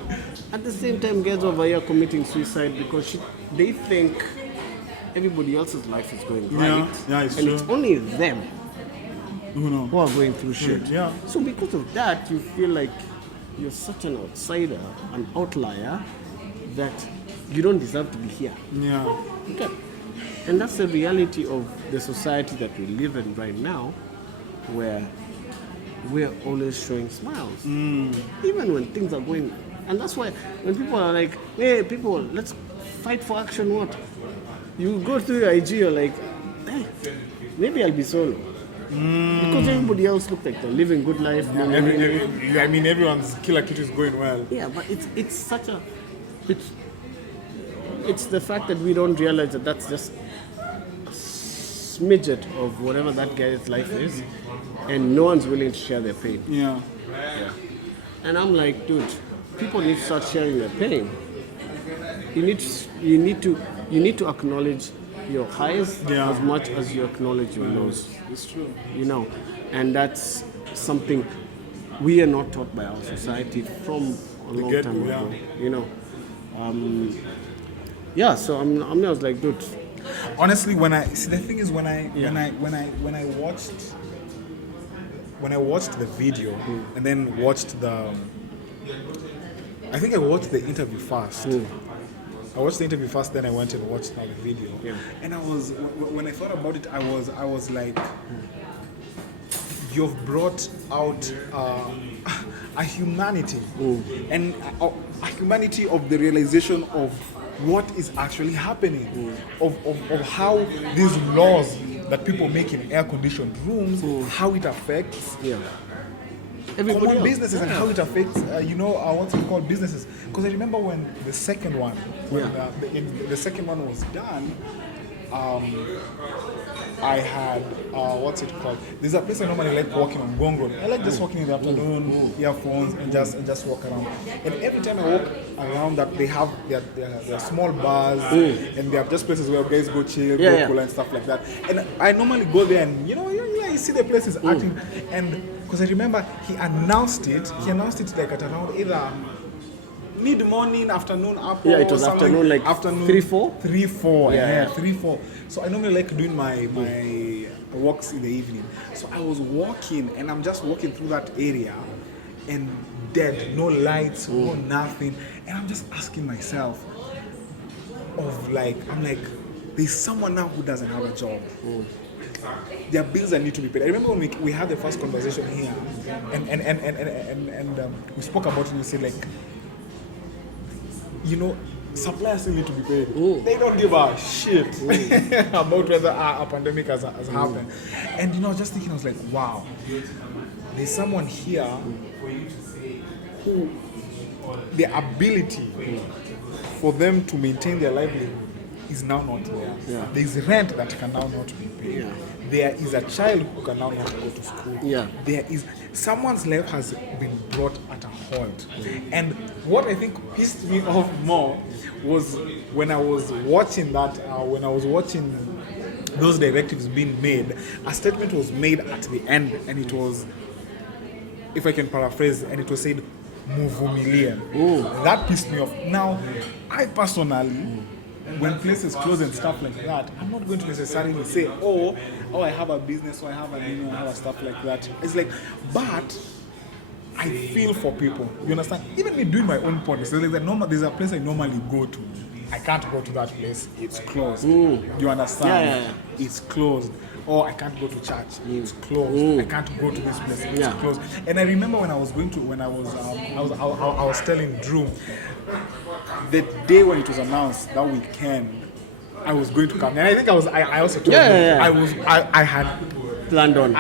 At the same time, guys over here committing suicide because they think everybody else's life is going right. Yeah, it's and true. it's only them Who are going through shit. Yeah. So because of that, you feel like you're such an outsider, an outlier, that you don't deserve to be here. Yeah. Okay. And that's the reality of the society that we live in right now, where we're always showing smiles. Even when things are going. And that's why when people are like, hey, people, let's fight for action, what? You go through your IG, you're like, hey, maybe I'll be solo. Because everybody else looks like they're living good life. Everyone's killer kit is going well. Yeah, but it's such a... It's the fact that we don't realize that that's just a smidget of whatever that guy's life is, and no one's willing to share their pain. Yeah. And I'm like, dude, people need to start sharing their pain. You need to acknowledge your highs as much as you acknowledge your lows. It's true. And that's something we are not taught by our society from a long time ago. So I was like, dude. Honestly, when I watched the video and then watched I think I watched the interview first. I watched the interview first, then I went and watched now the video. Yeah. And when I thought about it, I was like, you've brought out a humanity, and a humanity of the realization of what is actually happening, of how these laws that people make in air-conditioned rooms, how it affects common businesses and how it affects, what's it called, businesses. Because I remember when the second one, the second one was done, I had, what's it called? There's a place I normally like walking on Gongo. I like just walking in the afternoon, earphones, and just walk around. And every time I walk around that, they have their small bars, and they have just places where guys go chill, go cool and stuff like that. And I normally go there and, you see the places acting. And because I remember he announced it like at around either mid-morning, afternoon, up. Yeah, it was afternoon, like afternoon, 3-4? 3-4, 3-4. So I normally like doing my walks in the evening. So I was walking, and I'm just walking through that area, and dead, no lights, no nothing. And I'm just asking myself, I'm like, there's someone now who doesn't have a job. There are bills that need to be paid. I remember when we had the first conversation here, and we spoke about it, and we said like, suppliers still need to be paid. They don't give a shit about whether a pandemic has happened. And just thinking, I was like, wow, there's someone here who the ability for them to maintain their livelihood is now not there. Yeah. There's rent that can now not be paid. Yeah. There is a child who can now not go to school. Yeah. There is someone's life has been brought at a halt. And what I think pissed me off more was when I was watching that, those directives being made, a statement was made at the end, and it was, if I can paraphrase, and it was said, "Muvumilie." That pissed me off. Now, I personally, when places close and stuff like that, I'm not going to necessarily say, oh, I have a business, or I have I have a stuff like that. It's like, but I feel for people. You understand? Even me doing my own podcast, there's a place I normally go to. I can't go to that place. It's closed. You understand? Yeah. It's closed. Or I can't go to church. It's closed. I can't go to this place. It's closed. And I remember when I was telling Drew, the day when it was announced that weekend, I was going to come. And I think I also told you, I had planned on.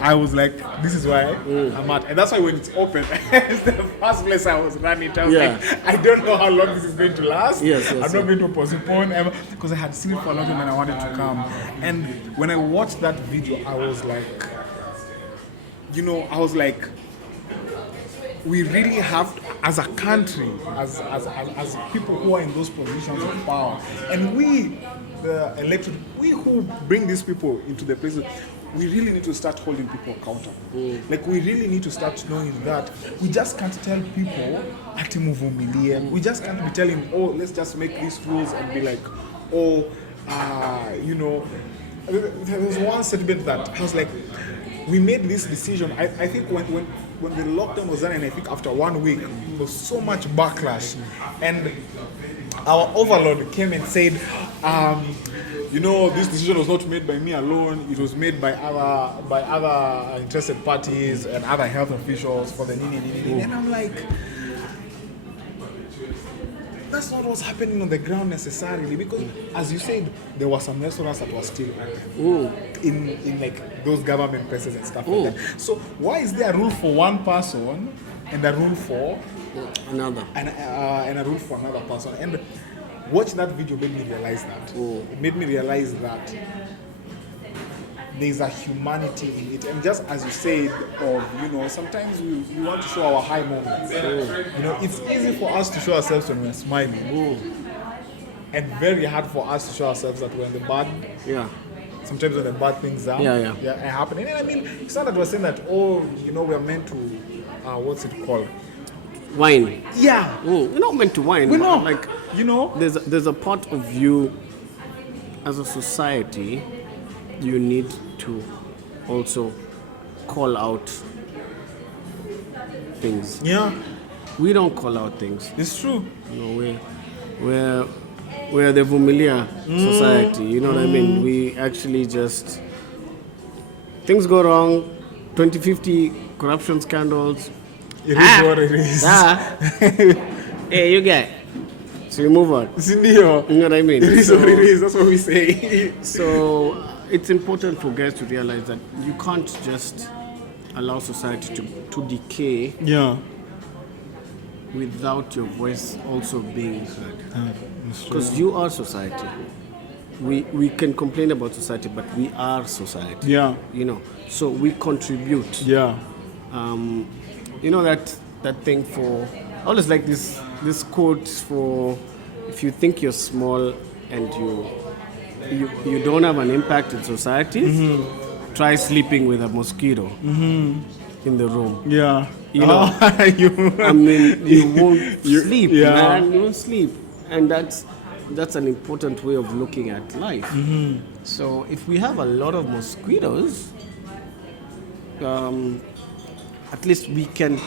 I was like, this is why I'm at. And that's why when it's open, it's the first place I was running to. I was like, I don't know how long this is going to last. I'm not going to postpone ever. Because I had seen it for a long time and I wanted to come. And when I watched that video, I was like, we really have to, as a country, as people who are in those positions of power, and we, the elected, we who bring these people into the places, we really need to start holding people accountable. Like, we really need to start knowing that we just can't tell people, ati muvumilie. We just can't be telling, oh, let's just make these rules and be like, oh, there was one statement that I was like, we made this decision. I think when the lockdown was done, and I think after 1 week, there was so much backlash, and our overlord came and said, this decision was not made by me alone. It was made by other interested parties and other health officials for the nini. And I'm like, that's not what's happening on the ground necessarily, because as you said, there were some restaurants that were still open in like those government places and stuff like that. So why is there a rule for one person and a rule for another and a rule for another person? And watching that video made me realize that. It made me realize that there's a humanity in it, and just as you said, sometimes we want to show our high moments. It's easy for us to show ourselves when we're smiling, and very hard for us to show ourselves that we're in the bad. Sometimes when the bad things are happening. And I mean, it's not that we're saying that we're meant to what's it called? Wine. We're not meant to whine. We're not. Like, there's a part of you as a society. You need to also call out things. We don't call out things. It's true. We're the Vumilia society. You know what I mean? We actually just, things go wrong. 2050 corruption scandals. It is what it is. Hey, you guy. So you move on. You know what I mean? It is what it is. That's what we say. So it's important for guys to realize that you can't just allow society to decay without your voice also being heard. Because you are society. We can complain about society, but we are society. So we contribute. That thing for, I always like this quote for, if you think you're small and you don't have an impact in society, try sleeping with a mosquito in the room. You won't sleep, man. You won't sleep. And that's an important way of looking at life. So if we have a lot of mosquitoes, at least we can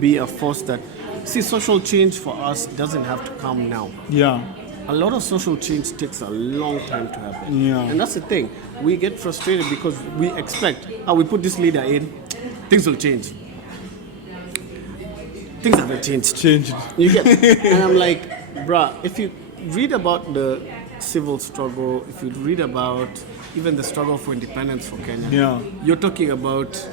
be a force that, social change for us doesn't have to come now. A lot of social change takes a long time to happen. And that's the thing. We get frustrated because we expect, we put this leader in, things will change. Things haven't changed. You get? And I'm like, bruh, if you read about the civil struggle, if you read about even the struggle for independence for Kenya, you're talking about,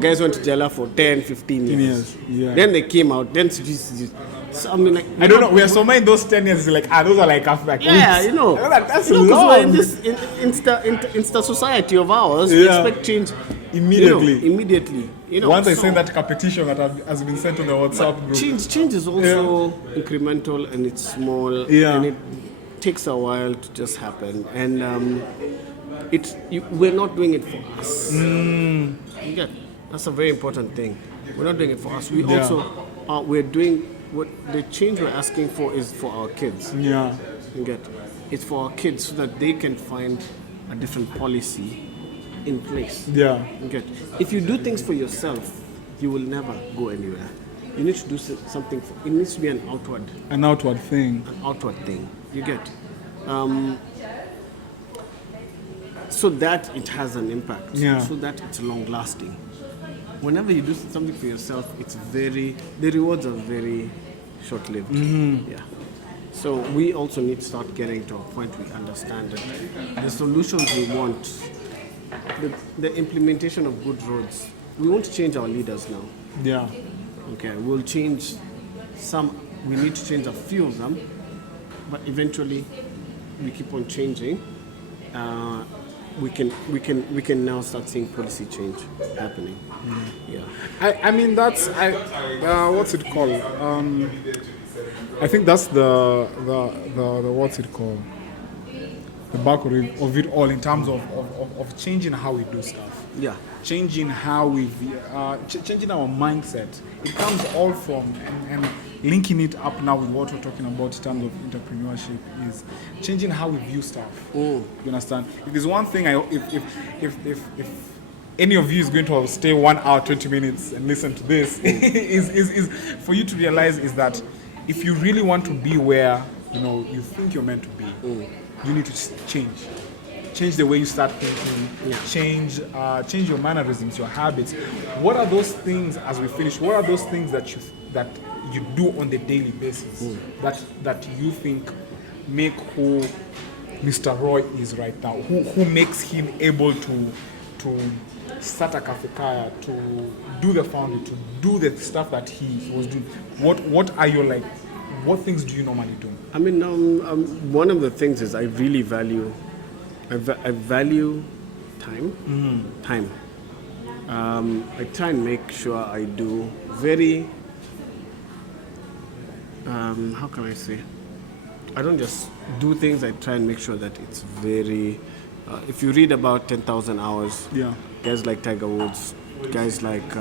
guys went to jail for 10, 15 years. Then they came out. Then so, I mean, like, I don't know. We are so many those 10 years. Like, those are like after weeks. That's long. We're in this insta society of ours. We expect change immediately. Once I send that competition that has been sent to the WhatsApp group. Change is also incremental, and it's small. And it takes a while to just happen, and we're not doing it for us. You get, that's a very important thing. We're not doing it for us. We also we're doing what the change we're asking for is for our kids. Yeah. You get, it's for our kids so that they can find a different policy in place. Yeah. You get, if you do things for yourself, you will never go anywhere. You need to do something. It needs to be an outward thing. An outward thing. You get. So that it has an impact. Yeah. So that it's long lasting. Whenever you do something for yourself, the rewards are very short lived. Yeah. So we also need to start getting to a point we understand that the solutions we want, the implementation of good roads, we won't change our leaders now. Yeah. Okay, we'll change some. We need to change a few of them, but eventually, we keep on changing. We can now start seeing policy change happening. Yeah. I mean that's what's it called? I think that's the what's it called? The back of it all in terms of changing how we do stuff. Yeah. Changing how we changing our mindset. It comes all from and linking it up now with what we're talking about in terms of entrepreneurship is changing how we view stuff. You understand? If there's one thing if any of you is going to stay 1 hour 20 minutes and listen to this is for you to realize is that if you really want to be where you think you're meant to be, you need to change the way you start thinking, change your mannerisms, your habits. What are those things, as we finish, what are those things that you do on the daily basis that you think make who Mr. Roy is right now, who makes him able to start a cafeteria, to do the foundry, to do the stuff that he was doing? What are your what things do you normally do? I mean, one of the things is I really value time. Time. I try and make sure I do very. How can I say? I don't just do things. I try and make sure that it's very. If you read about 10,000 hours, guys like Tiger Woods, guys like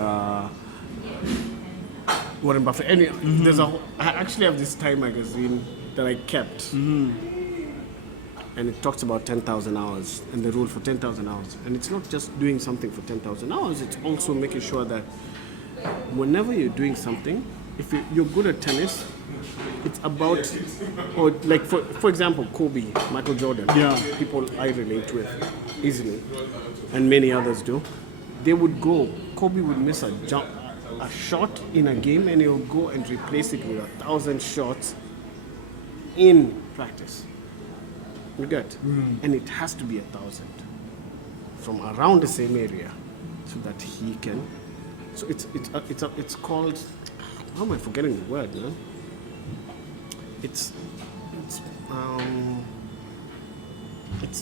Warren Buffett. Anyway, I actually have this Time magazine that I kept, and it talks about 10,000 hours and the rule for 10,000 hours. And it's not just doing something for 10,000 hours. It's also making sure that whenever you're doing something, if you're good at tennis, it's about, or like for example, Kobe, Michael Jordan, people I relate with easily, and many others do. They would go, Kobe would miss a shot in a game, and he'll go and replace it with 1,000 shots in practice. You get? And it has to be 1,000 from around the same area, so that he can. So it's called. How am I forgetting the word, man? It's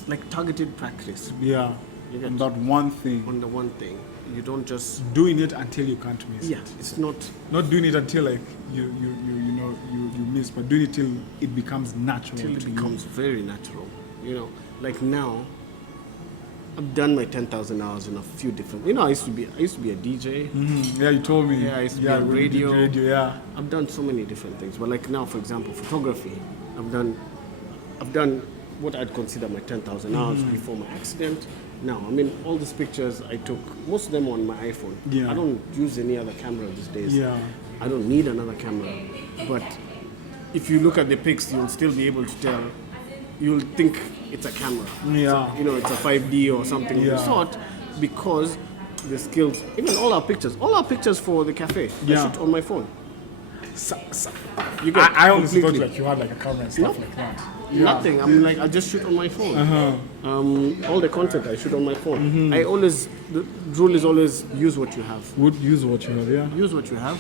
like targeted practice. Yeah. On that one thing. On the one thing. You don't just doing it until you can't miss. Yeah, it's not doing it until you miss, but doing it till it becomes natural. Till it becomes very natural. Like now, I've done my 10,000 hours in a few different. I used to be a DJ. Yeah, you told me. Yeah, I used to be on radio. Yeah. I've done so many different things. But like now, for example, photography. I've done what I'd consider my 10,000 hours before my accident. Now, I mean, all these pictures I took, most of them on my iPhone. Yeah. I don't use any other camera these days. Yeah. I don't need another camera. But if you look at the pics, you'll still be able to tell. You'll think it's a camera. Yeah. So, it's a 5D or something of the sort, because the skills, even all our pictures for the cafe, I shoot on my phone. I always thought you had a camera and stuff like that. Yeah. Nothing. I'm I just shoot on my phone. All the content I shoot on my phone. The rule is always use what you have. Use what you have, yeah. Use what you have.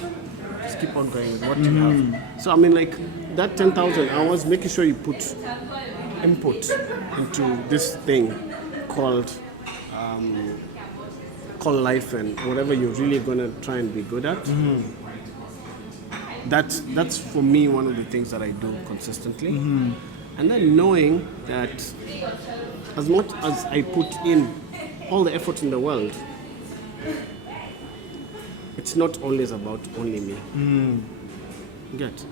Just keep on going with what you have. So I mean, that 10,000 hours, making sure you put input into this thing called life and whatever you're really gonna try and be good at. That's for me one of the things that I do consistently. And then knowing that as much as I put in all the effort in the world, it's not always about only me. Get?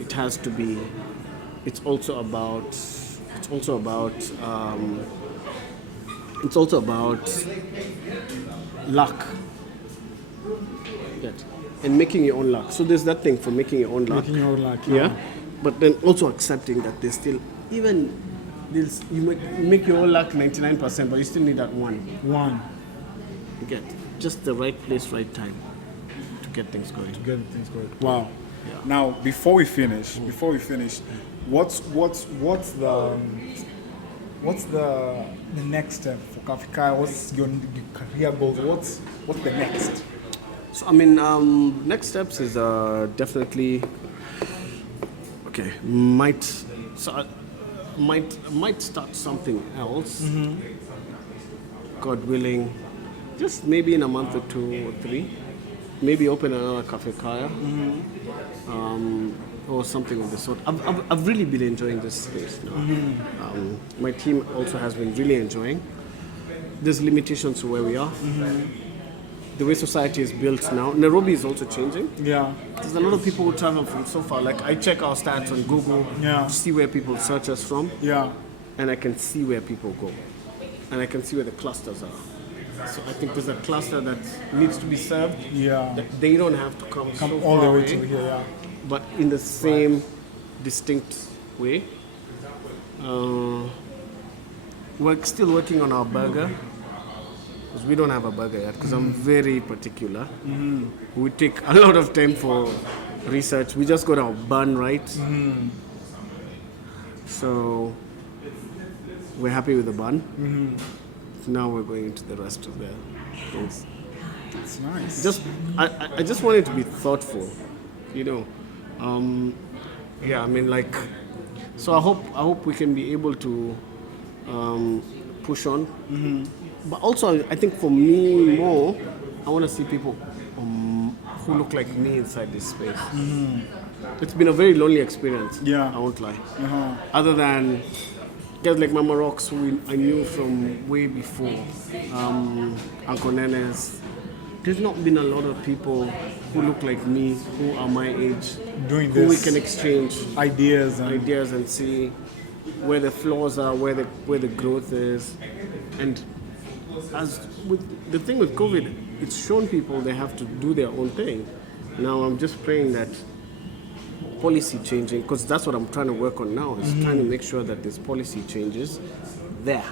It has to be. It's also about. It's also about. It's also about luck. Get? And making your own luck. So there's that thing for making your own luck. Making your own luck, Yeah. But then also accepting that there's still even there's, you make your own luck 99%, but you still need that one. You get just the right place, right time to get things going. Wow. Yeah. Now, before we finish, what's the next step for Kafika? What's your career goals? What's the next? So I mean, next steps is definitely okay. Might start something else. God willing, just maybe in a month or 2 or 3, maybe open another cafe kaya, or something of the sort. I've really been enjoying this space now. My team also has been really enjoying. There's limitations to where we are. The way society is built now. Nairobi is also changing. Yeah. There's a lot of people who travel from so far. Like I check our stats on Google to see where people search us from. Yeah. And I can see where people go. And I can see where the clusters are. So I think there's a cluster that needs to be served. Yeah. That they don't have to come so all far the way away, to here. Yeah. but in the same distinct way. We're still working on our burger. Because we don't have a burger yet, because I'm very particular. We take a lot of time for research. We just got our bun right. So we're happy with the bun. So now we're going into the rest of the things. It's nice. I just want it to be thoughtful, you know. Yeah, I mean, like, so I hope we can be able to push on. But also, I think for me more, I want to see people who look like me inside this space. It's been a very lonely experience. Yeah. I won't lie. Other than guys like Mama Rocks, who I knew from way before, Uncle Nenes. There's not been a lot of people who look like me, who are my age, Doing who we this. can exchange Ideas and see where the flaws are, where the growth is. And as with the thing with COVID, it's shown people they have to do their own thing. Now I'm just praying that policy changing, because that's what I'm trying to work on now, is trying to make sure that there's policy changes there.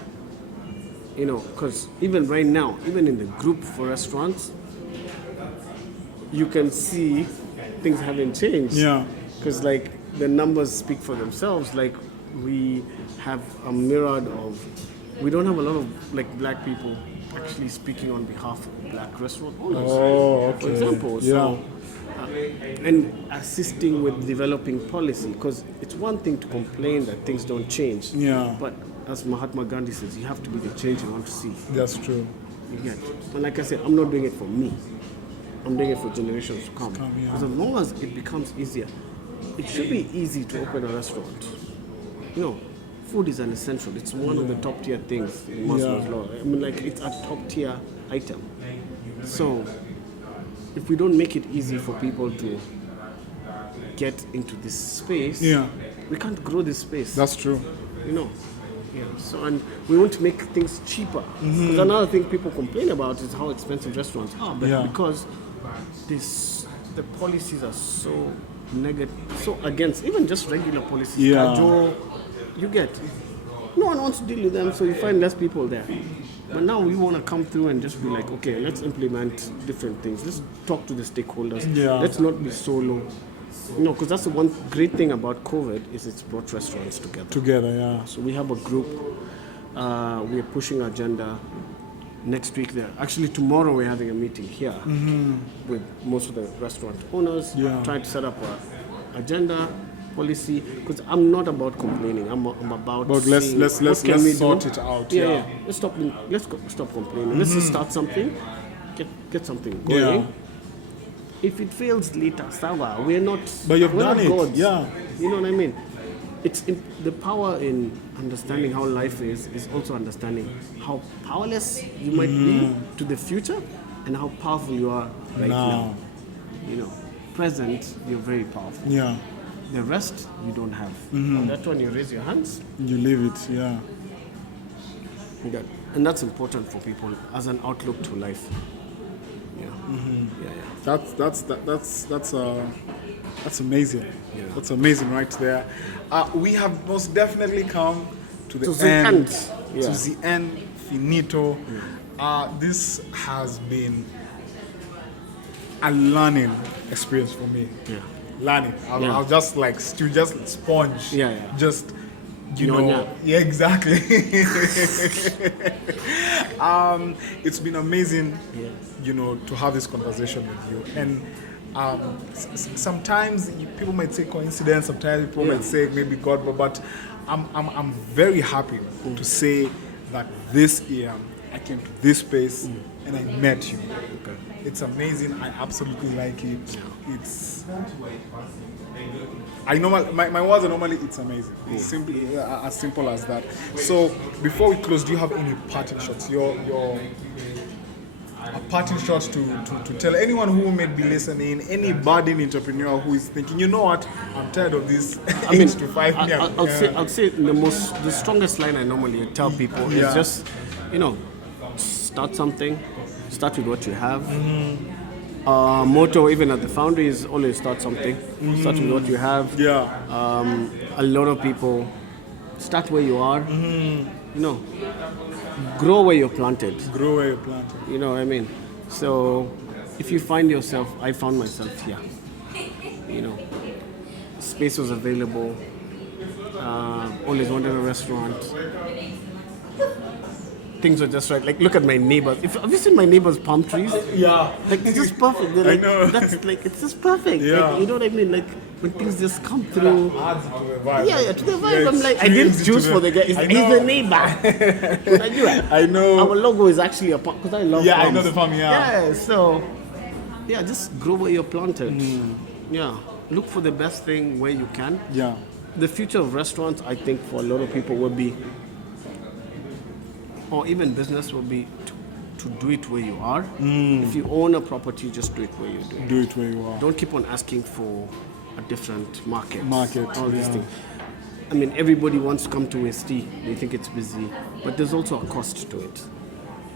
You know, because even right now, even in the group for restaurants, you can see things haven't changed. Yeah. Because like the numbers speak for themselves. Like we have a myriad of, we don't have a lot of like black people actually speaking on behalf of black restaurant owners. Oh, okay. For example, so and assisting with developing policy, because it's one thing to complain that things don't change. Yeah. But as Mahatma Gandhi says, you have to be the change you want to see. That's true. You get. And like I said, I'm not doing it for me. I'm doing it for generations to come. Because as long as it becomes easier, it should be easy to open a restaurant. You know, food is an essential. It's one of the top tier things in Maslow's law. I mean, like, it's a top tier item. So, if we don't make it easy for people to get into this space, we can't grow this space. That's true. You know. Yeah. So, and we want to make things cheaper. Because another thing people complain about is how expensive restaurants are. But because the policies are so negative, so against even just regular policies. Casual, you get. No one wants to deal with them, so you find less people there. But now we want to come through and just be like, okay, let's implement different things. Let's talk to the stakeholders. Let's not be solo. No, because that's the one great thing about COVID is it's brought restaurants together. So we have a group. We're pushing agenda. Next week there. Actually, tomorrow we're having a meeting here with most of the restaurant owners, trying to set up an agenda, policy. Because I'm not about complaining. I'm about saying, let's sort it out. Let's stop complaining. Let's just start something. Get something going. If it fails later, sawa, we're not. But you've we're done not it. gods. Yeah. You know what I mean? the power in understanding how life is also understanding how powerless you might be to the future and how powerful you are right now. You know, present, you're very powerful. Yeah. The rest, you don't have. On that one, you raise your hands. You leave it, yeah. And that's important for people as an outlook to life. Yeah. That's amazing. Yeah. That's amazing right there. We have most definitely come to the end. end. Yeah. To the end, finito. This has been a learning experience for me. Yeah. Learning. I'll just like just sponge. Yeah. Just you know. Yeah, exactly. It's been amazing. Yeah. You know, to have this conversation with you. And sometimes people might say coincidence. Sometimes people might say maybe God, but I'm very happy to say that this year I came to this space and I met you. Okay. It's amazing. I absolutely like it. It's my words are normally it's amazing. It's simply as simple as that. So before we close, do you have any parting shots? A parting shot to tell anyone who may be listening, any budding entrepreneur who is thinking, you know what, I'm tired of this 8 to 5 years. I'll say the strongest line I normally tell people is just, start something, start with what you have. Motto even at the foundry is always start something, start with what you have. Yeah. A lot of people start where you are. Grow where you're planted. Grow where you're planted. You know what I mean? So if you find yourself, I found myself here. Space was available. Always wanted a restaurant. Things were just right. Like, look at my neighbors. Have you seen my neighbors' palm trees? Yeah. Like, it's just perfect. They're like, I know. That's like, it's just perfect. Yeah. Like, you know what I mean? Like, when things just come through. Adds to the vibe. Yeah, to the vibe. Yeah, I'm like, I didn't choose for the guy. He's the neighbor. But I knew it. I know. Our logo is actually a palm, because I love palms. I know the palm, Yeah, so, just grow where you're planted. Yeah, look for the best thing where you can. Yeah. The future of restaurants, I think, for a lot of people will be, or even business will be to do it where you are. If you own a property, just do it where you do. Do it where you are. Don't keep on asking for a different market. All these things. I mean, everybody wants to come to ST. They think it's busy, but there's also a cost to it.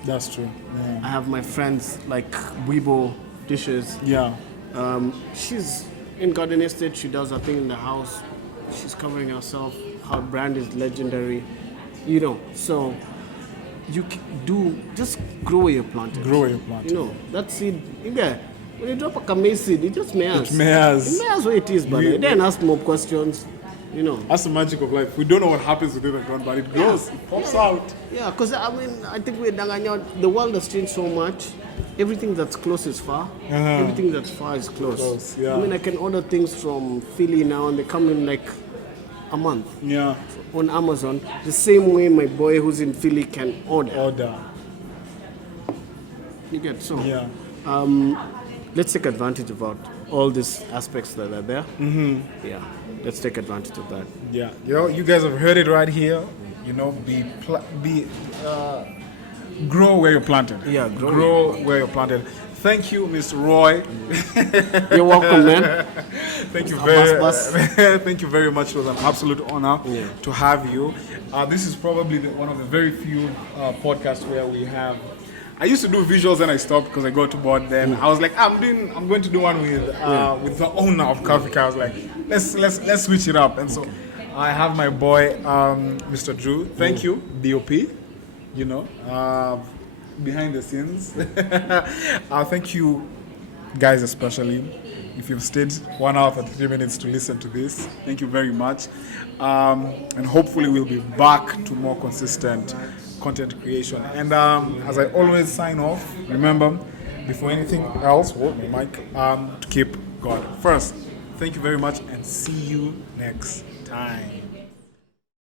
That's true. Yeah. I have my friends like Weibo Dishes. Yeah. She's in Garden Estate. She does her thing in the house. She's covering herself. Her brand is legendary. So you just grow where you're planted. Grow where you're planted. That seed in there. When you drop a kamei seed, it just mayors. It mayors. It mayors where it is, but then ask more questions. That's the magic of life. We don't know what happens within the ground, but it grows. It pops out. Yeah, because I think we're Danganya. The world has changed so much. Everything that's close is far. Everything that's far is close. Yeah. I can order things from Philly now, and they come in like a month. Yeah. On Amazon, the same way my boy who's in Philly can order. You get so. Yeah. Let's take advantage of all these aspects that are there. Yeah, let's take advantage of that. Yeah. You guys have heard it right here. Grow where you're planted. Yeah, grow where you're planted. Thank you, Mr. Roy. You're welcome, man. Thank you thank you very much. It was an absolute honor to have you. This is probably one of the very few podcasts where we have. I used to do visuals and I stopped because I got too bored. Then I was like, I'm going to do one with the owner of Kafa. I was like, let's switch it up. And so I have my boy, Mr. Drew. Thank you, DOP. Behind the scenes. Thank you, guys, especially if you've stayed 1 hour and 3 minutes to listen to this. Thank you very much. And hopefully we'll be back to more consistent content creation. And as I always sign off, remember, before anything else, hold my mic, to keep God first. Thank you very much and see you next time.